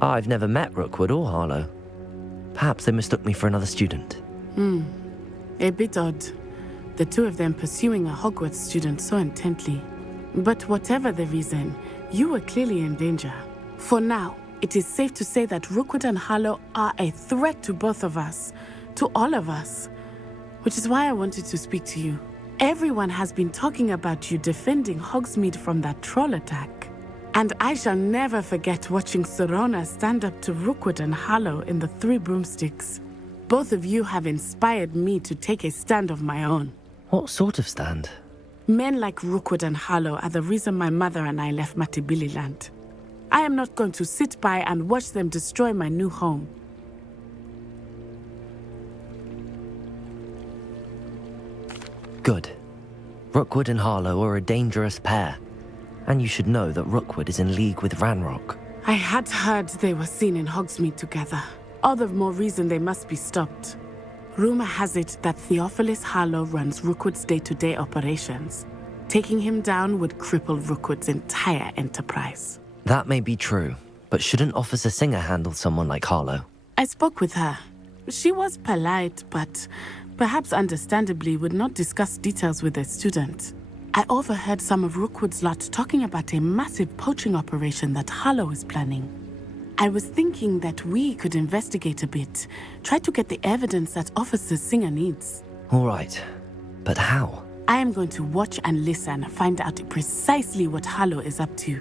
I've never met Rookwood or Harlow. Perhaps they mistook me for another student. A bit odd. The two of them pursuing a Hogwarts student so intently. But whatever the reason, you were clearly in danger. For now, it is safe to say that Rookwood and Harlow are a threat to both of us. To all of us. Which is why I wanted to speak to you. Everyone has been talking about you defending Hogsmeade from that troll attack. And I shall never forget watching Serona stand up to Rookwood and Harlow in the Three Broomsticks. Both of you have inspired me to take a stand of my own. What sort of stand? Men like Rookwood and Harlow are the reason my mother and I left Mattibililand. I am not going to sit by and watch them destroy my new home. Good. Rookwood and Harlow are a dangerous pair. And you should know that Rookwood is in league with Ranrock. I had heard they were seen in Hogsmeade together. All the more reason they must be stopped. Rumor has it that Theophilus Harlow runs Rookwood's day-to-day operations. Taking him down would cripple Rookwood's entire enterprise. That may be true, but shouldn't Officer Singer handle someone like Harlow? I spoke with her. She was polite, but perhaps understandably would not discuss details with a student. I overheard some of Rookwood's lot talking about a massive poaching operation that Harlow is planning. I was thinking that we could investigate a bit, try to get the evidence that Officer Singer needs. All right, but how? I am going to watch and listen, find out precisely what Harlow is up to.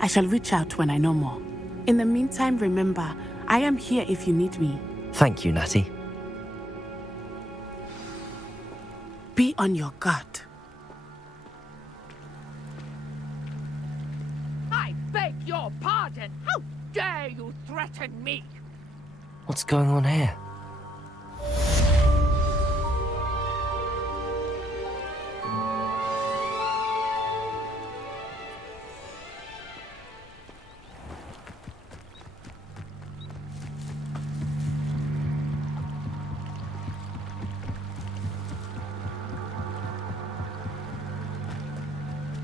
I shall reach out when I know more. In the meantime, remember, I am here if you need me. Thank you, Natty. Be on your guard. I beg your pardon. How dare you threaten me? What's going on here?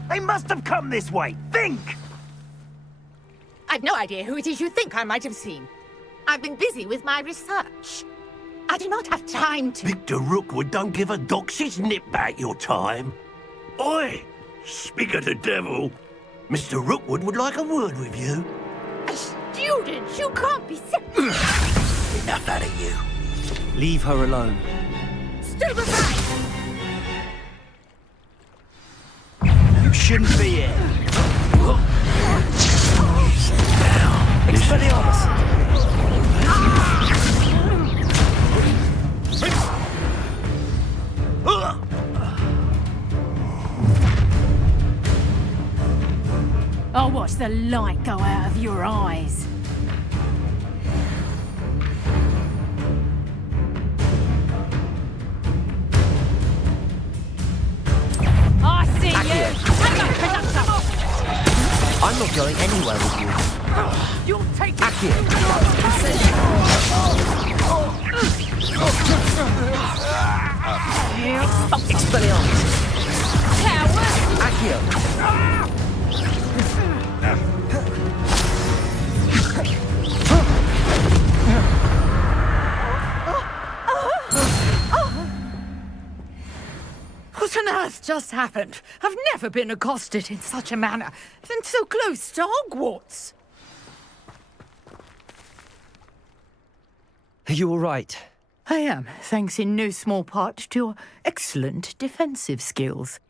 They must have come this way. Think! I've no idea who it is you think I might have seen. I've been busy with my research. I do not have time to... Victor Rookwood don't give a doxy's nip about your time. Oi! Speak of the devil. Mr. Rookwood would like a word with you. A student? You can't be... Enough out of you. Leave her alone. Stupefy! You shouldn't be here. Expelliarmus! I'll watch the light go out of your eyes. I see you! Hang up, conductor! I'm not going anywhere with you. You'll take it! Accio! Expelliarmus! Coward! Accio! What on earth just happened? I've never been accosted in such a manner, and so close to Hogwarts. Are you all right? I am, thanks in no small part to your excellent defensive skills.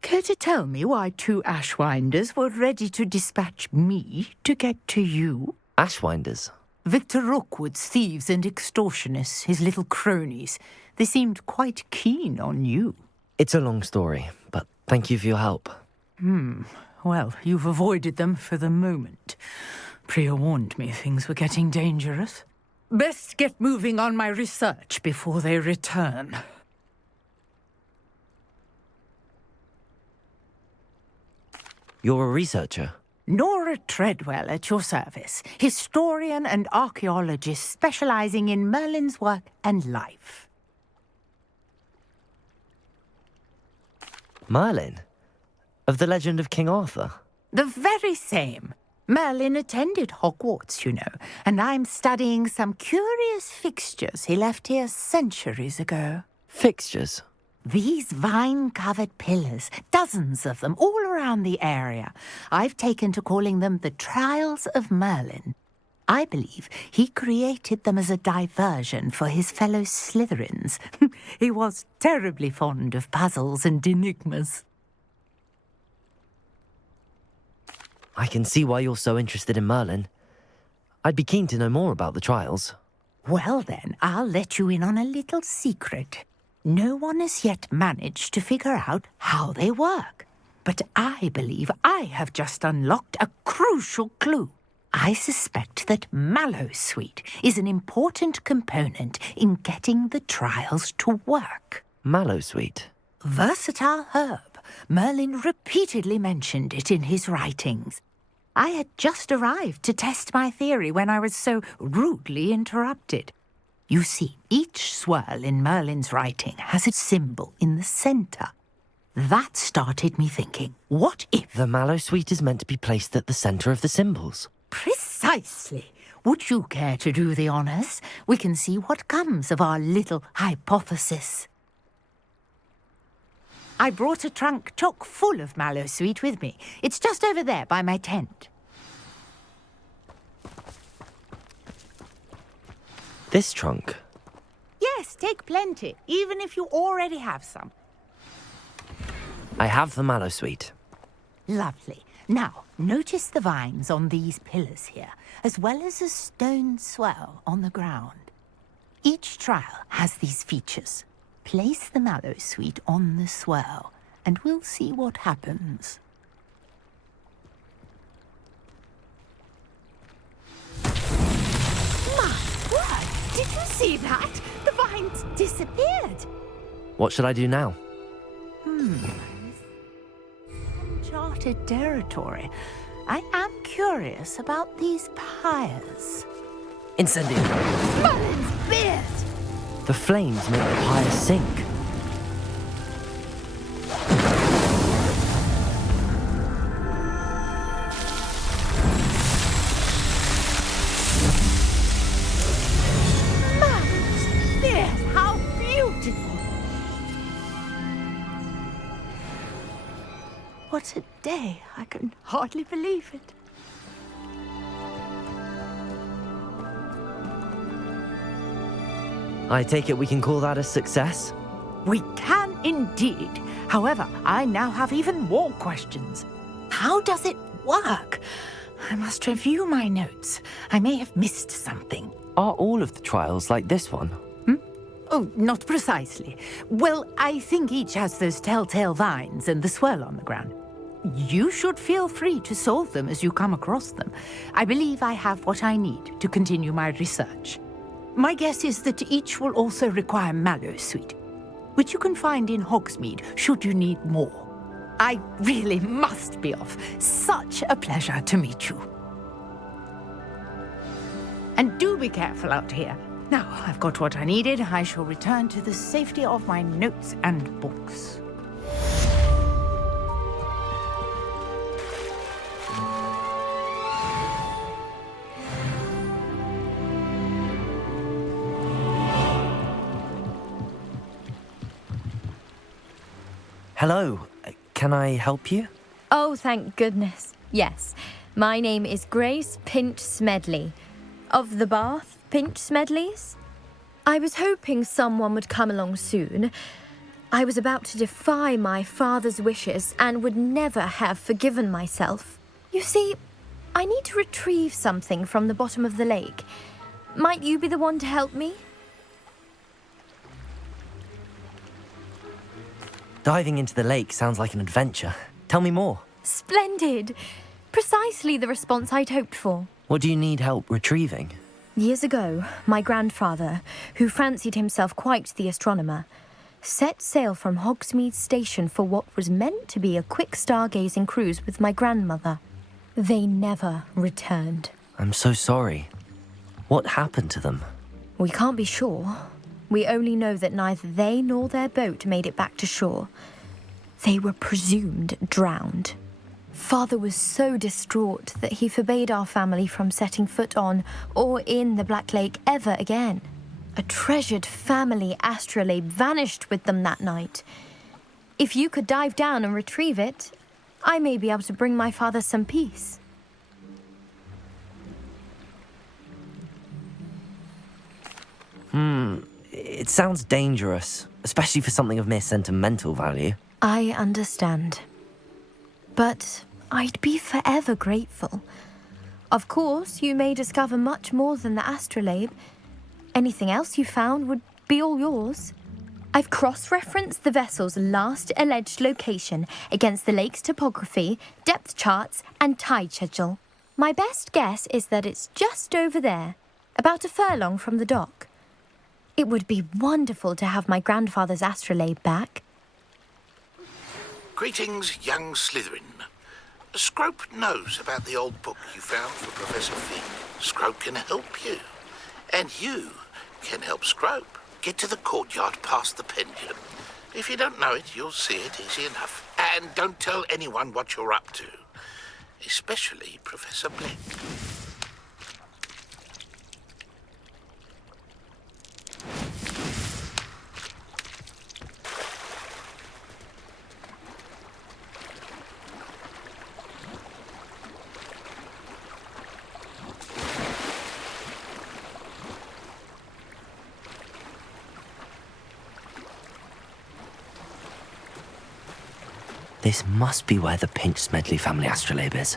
Care to tell me why two Ashwinders were ready to dispatch me to get to you? Ashwinders? Victor Rookwood's thieves and extortionists, his little cronies. They seemed quite keen on you. It's a long story, but thank you for your help. Well, you've avoided them for the moment. Priya warned me things were getting dangerous. Best get moving on my research before they return. You're a researcher? Nora Treadwell at your service, historian and archaeologist specializing in Merlin's work and life. Merlin? Of the legend of King Arthur? The very same. Merlin attended Hogwarts, you know, and I'm studying some curious fixtures he left here centuries ago. Fixtures? These vine-covered pillars, dozens of them, all around the area. I've taken to calling them the Trials of Merlin. I believe he created them as a diversion for his fellow Slytherins. He was terribly fond of puzzles and enigmas. I can see why you're so interested in Merlin. I'd be keen to know more about the trials. Well then, I'll let you in on a little secret. No one has yet managed to figure out how they work. But I believe I have just unlocked a crucial clue. I suspect that Mallowsweet is an important component in getting the trials to work. Mallowsweet? Versatile herb. Merlin repeatedly mentioned it in his writings. I had just arrived to test my theory when I was so rudely interrupted. You see, each swirl in Merlin's writing has a symbol in the centre. That started me thinking, what if... The Mallowsweet is meant to be placed at the centre of the symbols. Precisely. Would you care to do the honours? We can see what comes of our little hypothesis. I brought a trunk chock full of Mallowsweet with me. It's just over there by my tent. This trunk? Yes, take plenty, even if you already have some. I have the Mallowsweet. Lovely. Now, notice the vines on these pillars here, as well as a stone swell on the ground. Each trial has these features. Place the Mallowsweet on the swell, and we'll see what happens. My word! Did you see that? The vines disappeared. What should I do now? Uncharted territory. I am curious about these pyres. Incendio! Merlin's beard! The flames make the pyre sink. Merlin's beard! How beautiful! What a day! I can hardly believe it. I take it we can call that a success? We can indeed. However, I now have even more questions. How does it work? I must review my notes. I may have missed something. Are all of the trials like this one? Oh, not precisely. Well, I think each has those telltale vines and the swirl on the ground. You should feel free to solve them as you come across them. I believe I have what I need to continue my research. My guess is that each will also require Mallowsweet, which you can find in Hogsmeade should you need more. I really must be off. Such a pleasure to meet you. And do be careful out here. Now I've got what I needed, I shall return to the safety of my notes and books. Hello. Can I help you? Oh, thank goodness. Yes. My name is Grace Pinch Smedley. Of the Bath Pinch Smedleys. I was hoping someone would come along soon. I was about to defy my father's wishes and would never have forgiven myself. You see, I need to retrieve something from the bottom of the lake. Might you be the one to help me? Diving into the lake sounds like an adventure. Tell me more. Splendid! Precisely the response I'd hoped for. What do you need help retrieving? Years ago, my grandfather, who fancied himself quite the astronomer, set sail from Hogsmeade Station for what was meant to be a quick stargazing cruise with my grandmother. They never returned. I'm so sorry. What happened to them? We can't be sure. We only know that neither they nor their boat made it back to shore. They were presumed drowned. Father was so distraught that he forbade our family from setting foot on or in the Black Lake ever again. A treasured family astrolabe vanished with them that night. If you could dive down and retrieve it, I may be able to bring my father some peace. It sounds dangerous, especially for something of mere sentimental value. I understand. But I'd be forever grateful. Of course, you may discover much more than the astrolabe. Anything else you found would be all yours. I've cross-referenced the vessel's last alleged location against the lake's topography, depth charts, and tide schedule. My best guess is that it's just over there, about a furlong from the dock. It would be wonderful to have my grandfather's astrolabe back. Greetings, young Slytherin. Scrope knows about the old book you found for Professor Fig. Scrope can help you. And you can help Scrope get to the courtyard past the pendulum. If you don't know it, you'll see it easy enough. And don't tell anyone what you're up to. Especially Professor Black. This must be where the Pinch-Smedley family astrolabe is.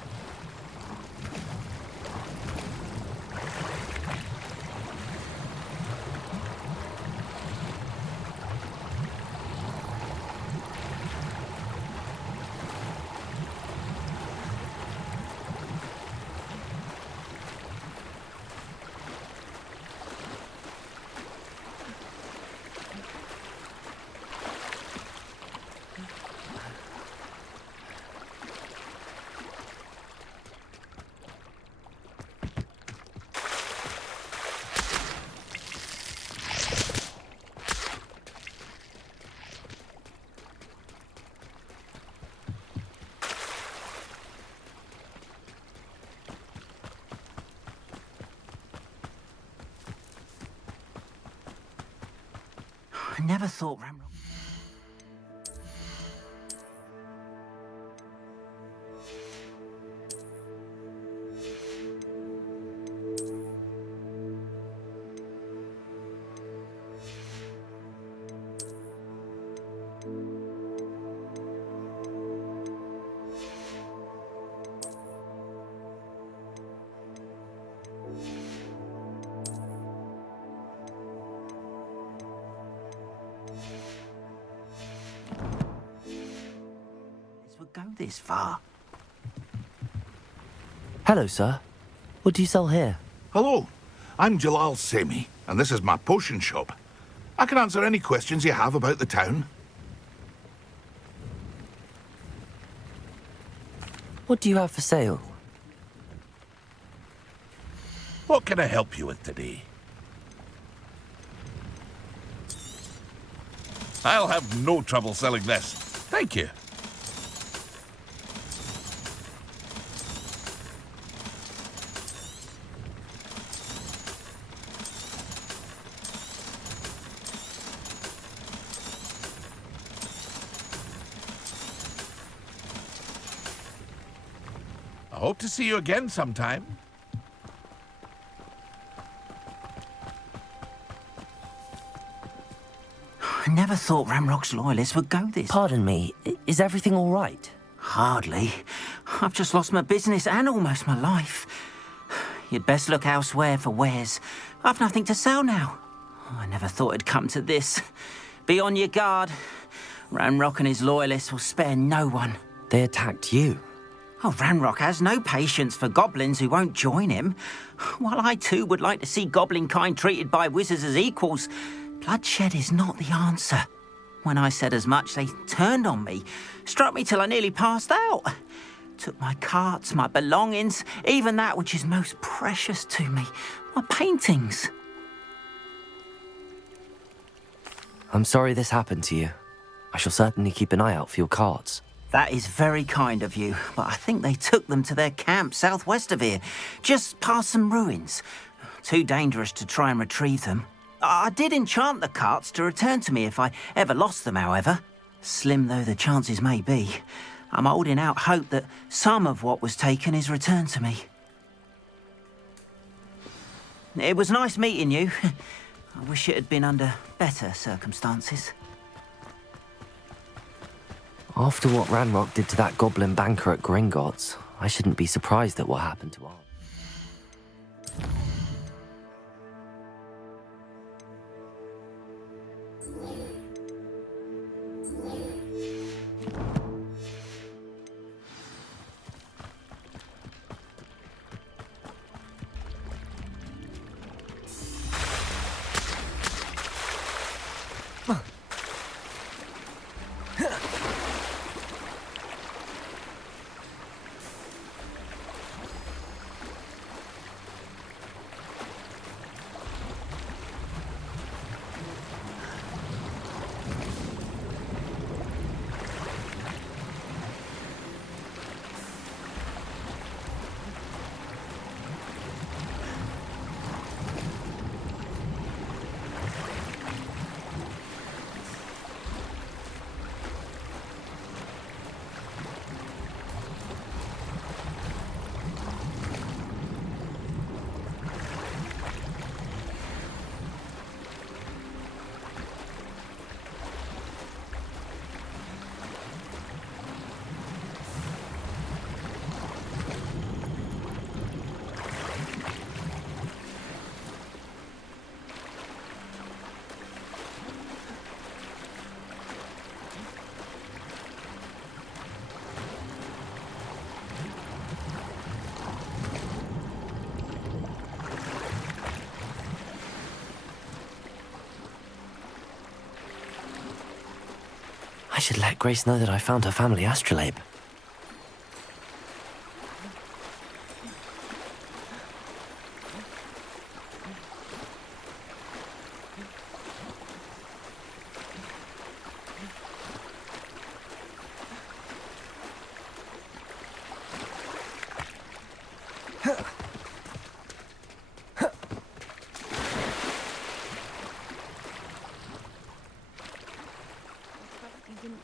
I never thought Ramrock... go this far. Hello, sir. What do you sell here? Hello, I'm Jalal Semi, and this is my potion shop. I can answer any questions you have about the town. What do you have for sale? What can I help you with today? I'll have no trouble selling this. Thank you. I hope to see you again sometime. I never thought Ramrock's loyalists would go this. Pardon me, is everything all right? Hardly. I've just lost my business and almost my life. You'd best look elsewhere for wares. I've nothing to sell now. I never thought it'd come to this. Be on your guard. Ramrock and his loyalists will spare no one. They attacked you. Oh, Ranrock has no patience for goblins who won't join him. While I too would like to see goblin kind treated by wizards as equals, bloodshed is not the answer. When I said as much, they turned on me, struck me till I nearly passed out. Took my carts, my belongings, even that which is most precious to me, my paintings. I'm sorry this happened to you. I shall certainly keep an eye out for your carts. That is very kind of you, but I think they took them to their camp southwest of here, just past some ruins. Too dangerous to try and retrieve them. I did enchant the carts to return to me if I ever lost them, however. Slim though the chances may be, I'm holding out hope that some of what was taken is returned to me. It was nice meeting you. I wish it had been under better circumstances. After what Ranrock did to that goblin banker at Gringotts, I shouldn't be surprised at what happened to Aunt. I should let Grace know that I found her family astrolabe.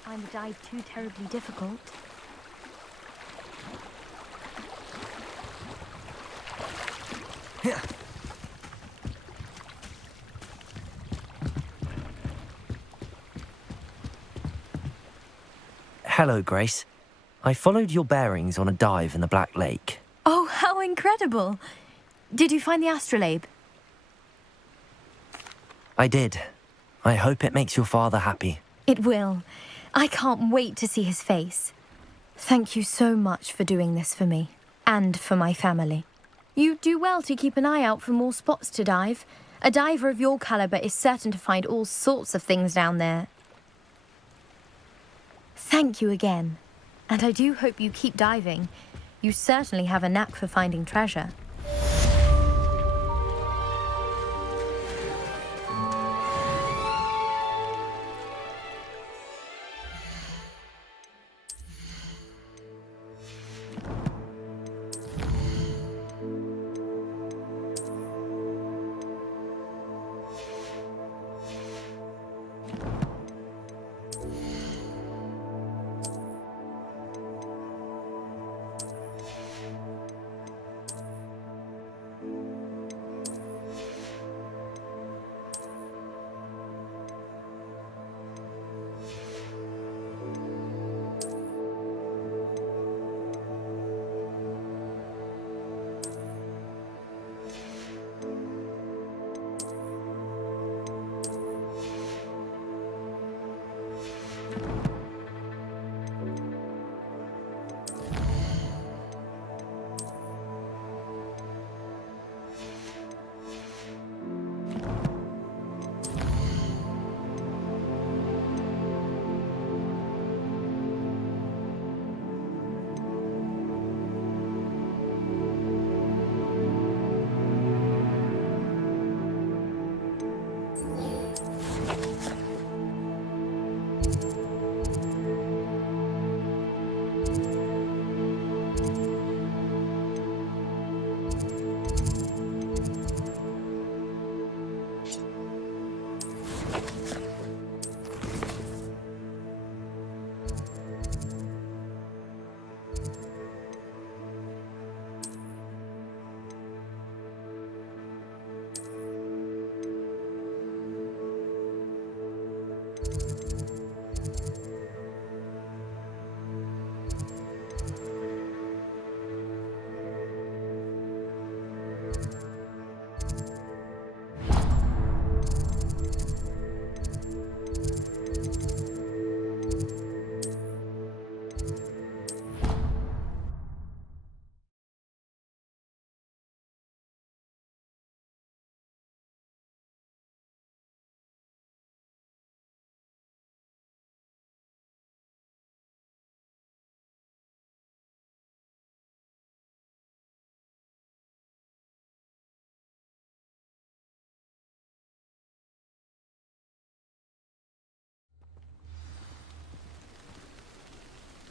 Find the dive too terribly difficult. Hello, Grace. I followed your bearings on a dive in the Black Lake. Oh, how incredible! Did you find the astrolabe? I did. I hope it makes your father happy. It will. I can't wait to see his face. Thank you so much for doing this for me, and for my family. You do well to keep an eye out for more spots to dive. A diver of your caliber is certain to find all sorts of things down there. Thank you again. And I do hope you keep diving. You certainly have a knack for finding treasure.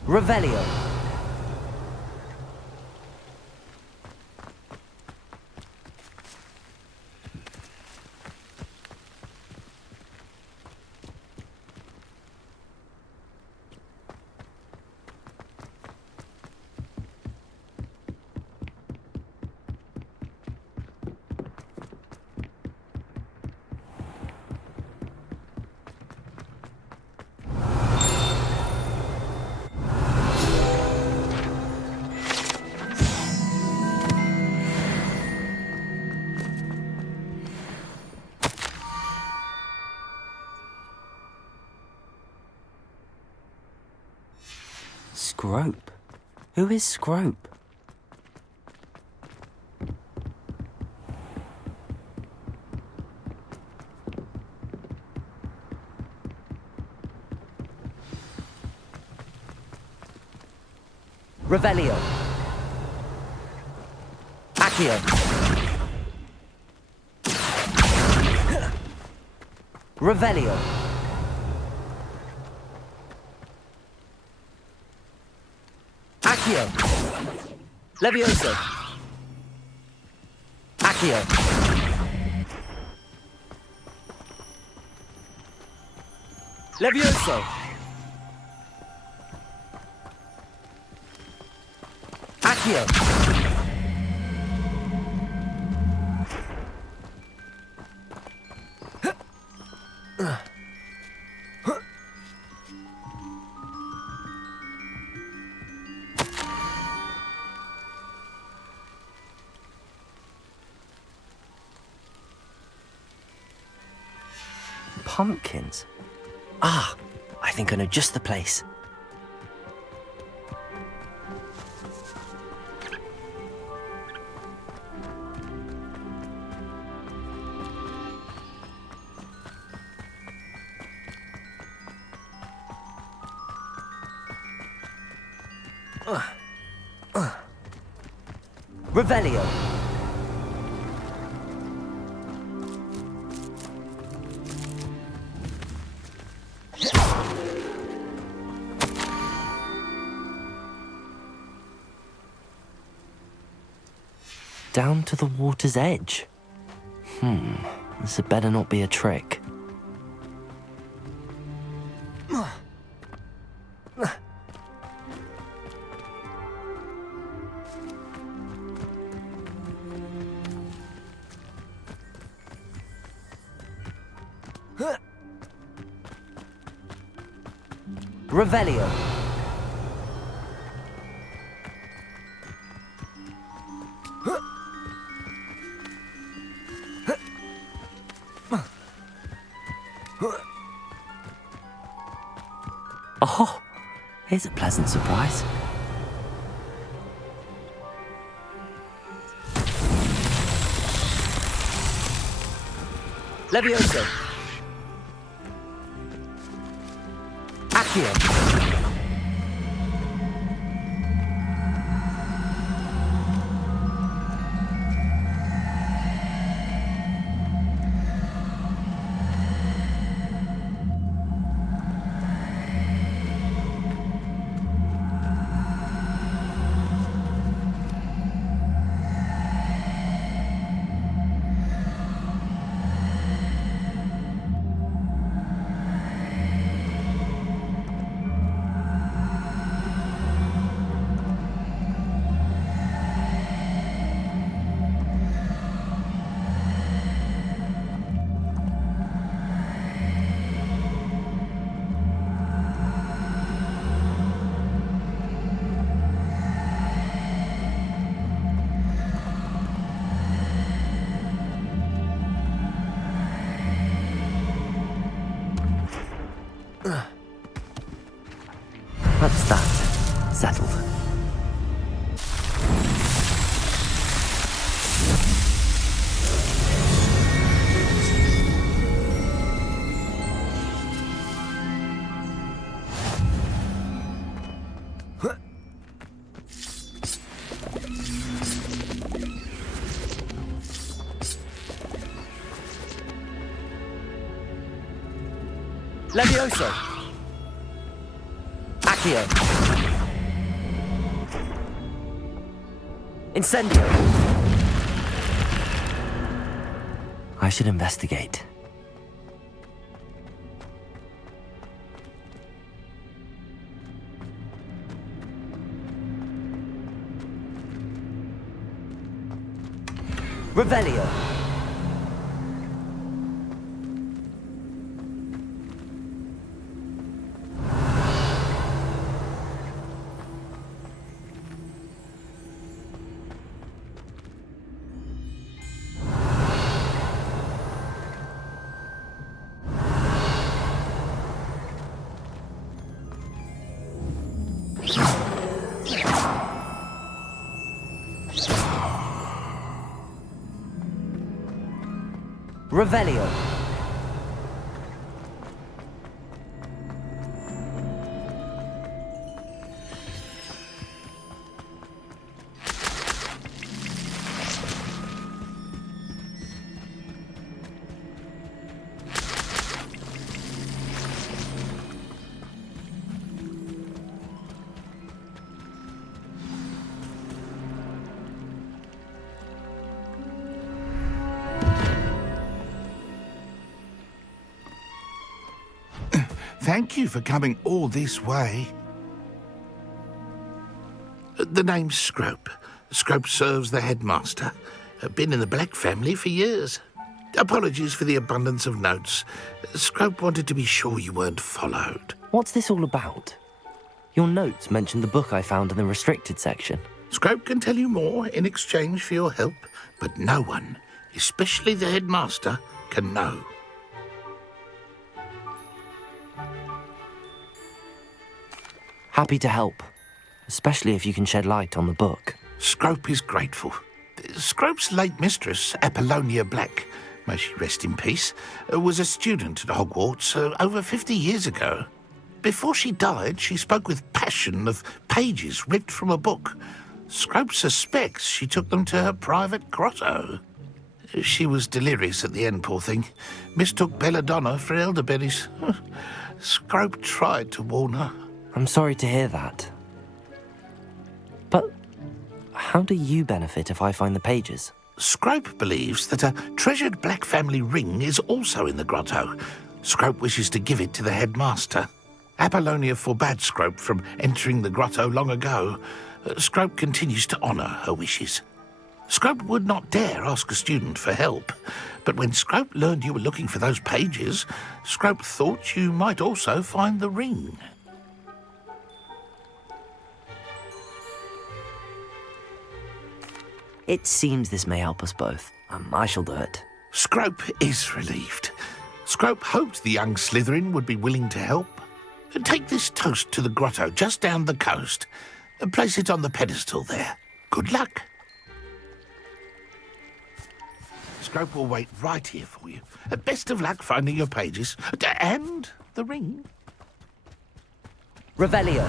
Revelio. Scrope? Who is Scrope? Revelio. Accio. Revelio. Accio. Levioso. Accio. Levioso. Accio. Pumpkins? Ah, I think I know just the place. Revelio. Down to the water's edge. This had better not be a trick. Revelio. Oh, here's a pleasant surprise. Levioso. Accio. That's that. Settled. Levioso. Accio. Incendio! I should investigate. Revelio. Revelio. Thank you for coming all this way. The name's Scrope. Scrope serves the headmaster. Been in the Black family for years. Apologies for the abundance of notes. Scrope wanted to be sure you weren't followed. What's this all about? Your notes mentioned the book I found in the restricted section. Scrope can tell you more in exchange for your help, but no one, especially the headmaster, can know. Happy to help, especially if you can shed light on the book. Scrope is grateful. Scrope's late mistress, Apollonia Black, may she rest in peace, was a student at Hogwarts over 50 years ago. Before she died, she spoke with passion of pages ripped from a book. Scrope suspects she took them to her private grotto. She was delirious at the end, poor thing. Mistook belladonna for elderberries. Scrope tried to warn her. I'm sorry to hear that. But how do you benefit if I find the pages? Scrope believes that a treasured Black family ring is also in the grotto. Scrope wishes to give it to the headmaster. Apollonia forbade Scrope from entering the grotto long ago. Scrope continues to honour her wishes. Scrope would not dare ask a student for help, but when Scrope learned you were looking for those pages, Scrope thought you might also find the ring. It seems this may help us both. I shall do it. Scrope is relieved. Scrope hoped the young Slytherin would be willing to help. Take this toast to the grotto just down the coast and place it on the pedestal there. Good luck. Scrope will wait right here for you. Best of luck finding your pages and the ring. Revelio.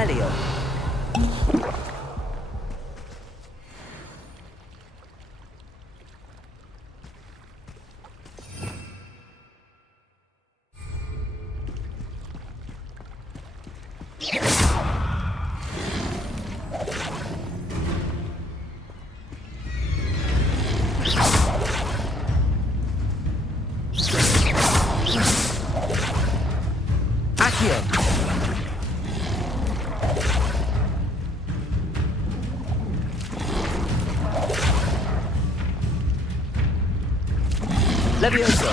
Revelio. Leviosa.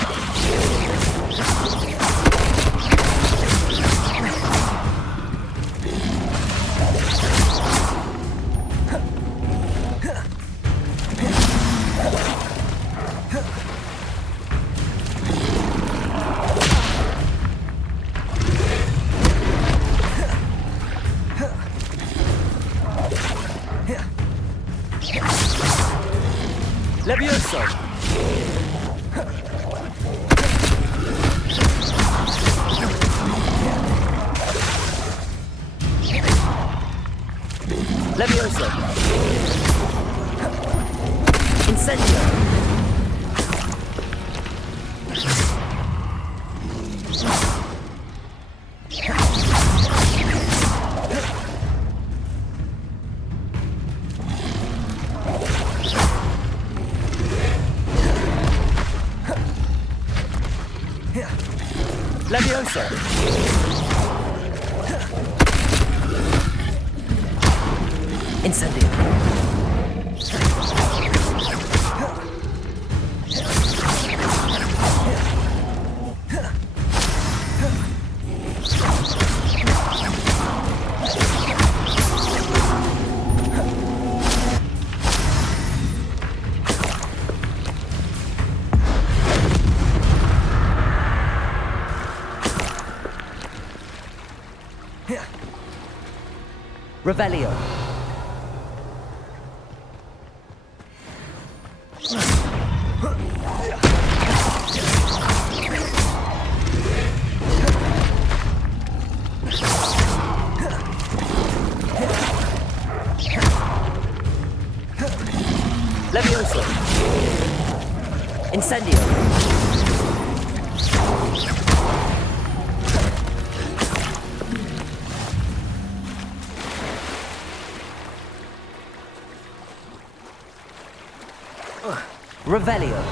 Leviosa. Leviosa. Incendio. Leviosa. Incendio. Revelio. Leviosa. Incendio. Revelio.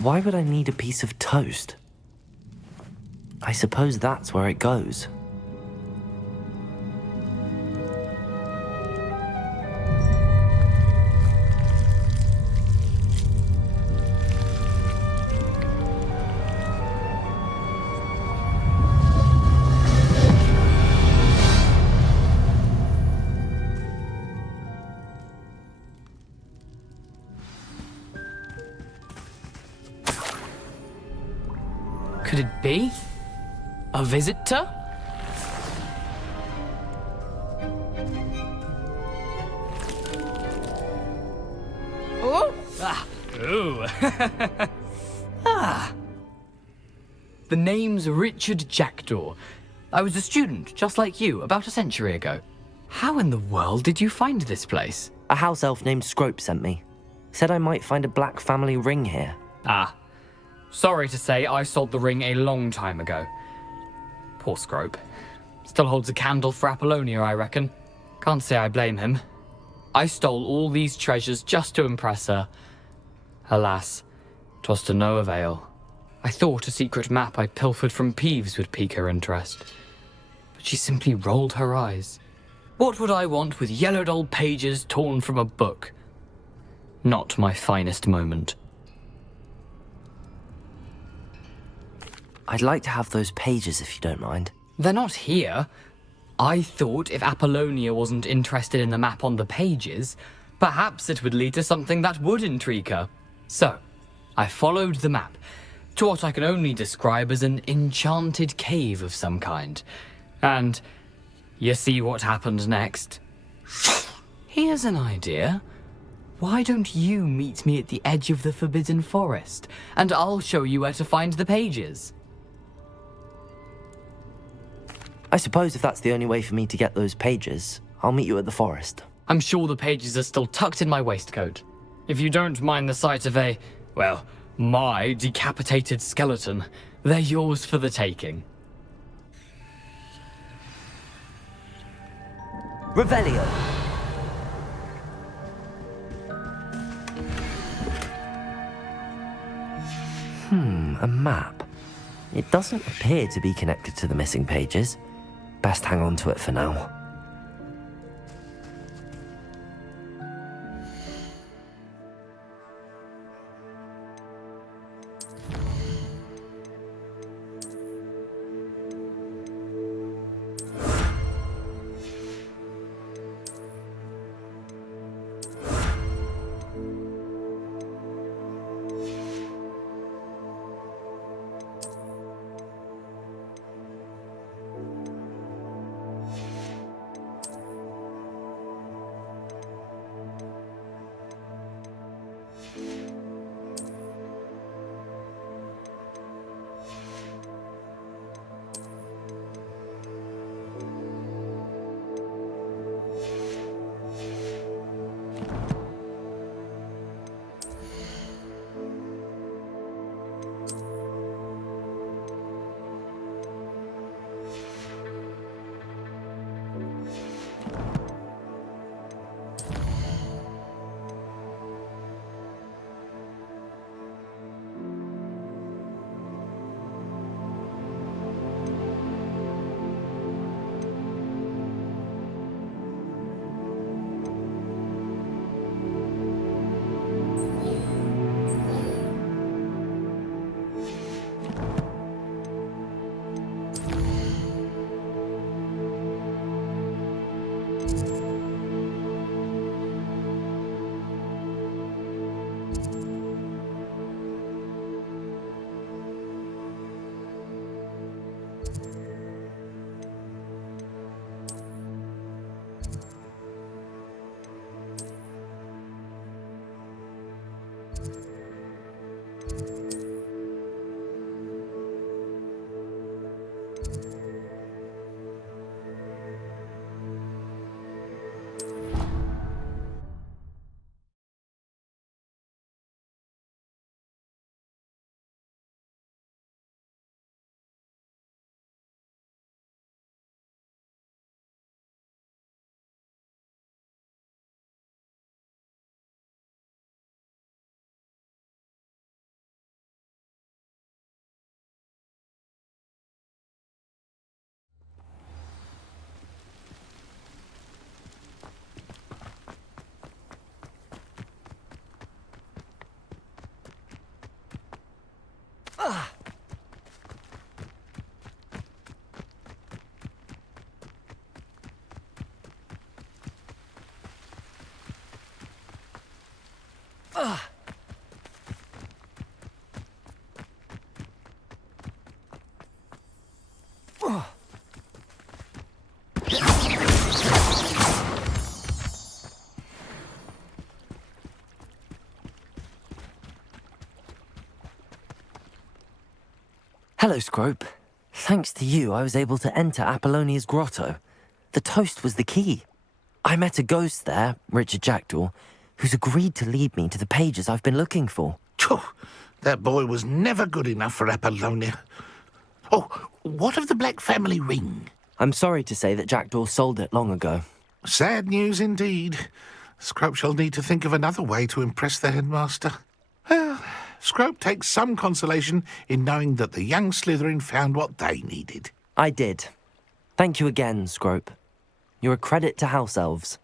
Why would I need a piece of toast? I suppose that's where it goes. Could it be? A visitor? Oh! Ah! Ooh! Ah! The name's Richard Jackdaw. I was a student, just like you, about a century ago. How in the world did you find this place? A house elf named Scrope sent me. Said I might find a black family ring here. Ah. Sorry to say, I sold the ring a long time ago. Poor Scrope. Still holds a candle for Apollonia, I reckon. Can't say I blame him. I stole all these treasures just to impress her. Alas, 'twas to no avail. I thought a secret map I pilfered from Peeves would pique her interest. But she simply rolled her eyes. What would I want with yellowed old pages torn from a book? Not my finest moment. I'd like to have those pages if you don't mind. They're not here. I thought if Apollonia wasn't interested in the map on the pages, perhaps it would lead to something that would intrigue her. So, I followed the map to what I can only describe as an enchanted cave of some kind. And you see what happened next? Here's an idea. Why don't you meet me at the edge of the Forbidden Forest, and I'll show you where to find the pages? I suppose if that's the only way for me to get those pages, I'll meet you at the forest. I'm sure the pages are still tucked in my waistcoat. If you don't mind the sight of my decapitated skeleton, they're yours for the taking. Revelio. A map. It doesn't appear to be connected to the missing pages. Best hang on to it for now. Hello, Scrope. Thanks to you, I was able to enter Apollonia's grotto. The toast was the key. I met a ghost there, Richard Jackdaw, who's agreed to lead me to the pages I've been looking for. Phew, that boy was never good enough for Apollonia. Oh, what of the Black family ring? I'm sorry to say that Jackdaw sold it long ago. Sad news indeed. Scrope shall need to think of another way to impress the headmaster. Well, Scrope takes some consolation in knowing that the young Slytherin found what they needed. I did. Thank you again, Scrope. You're a credit to House Elves.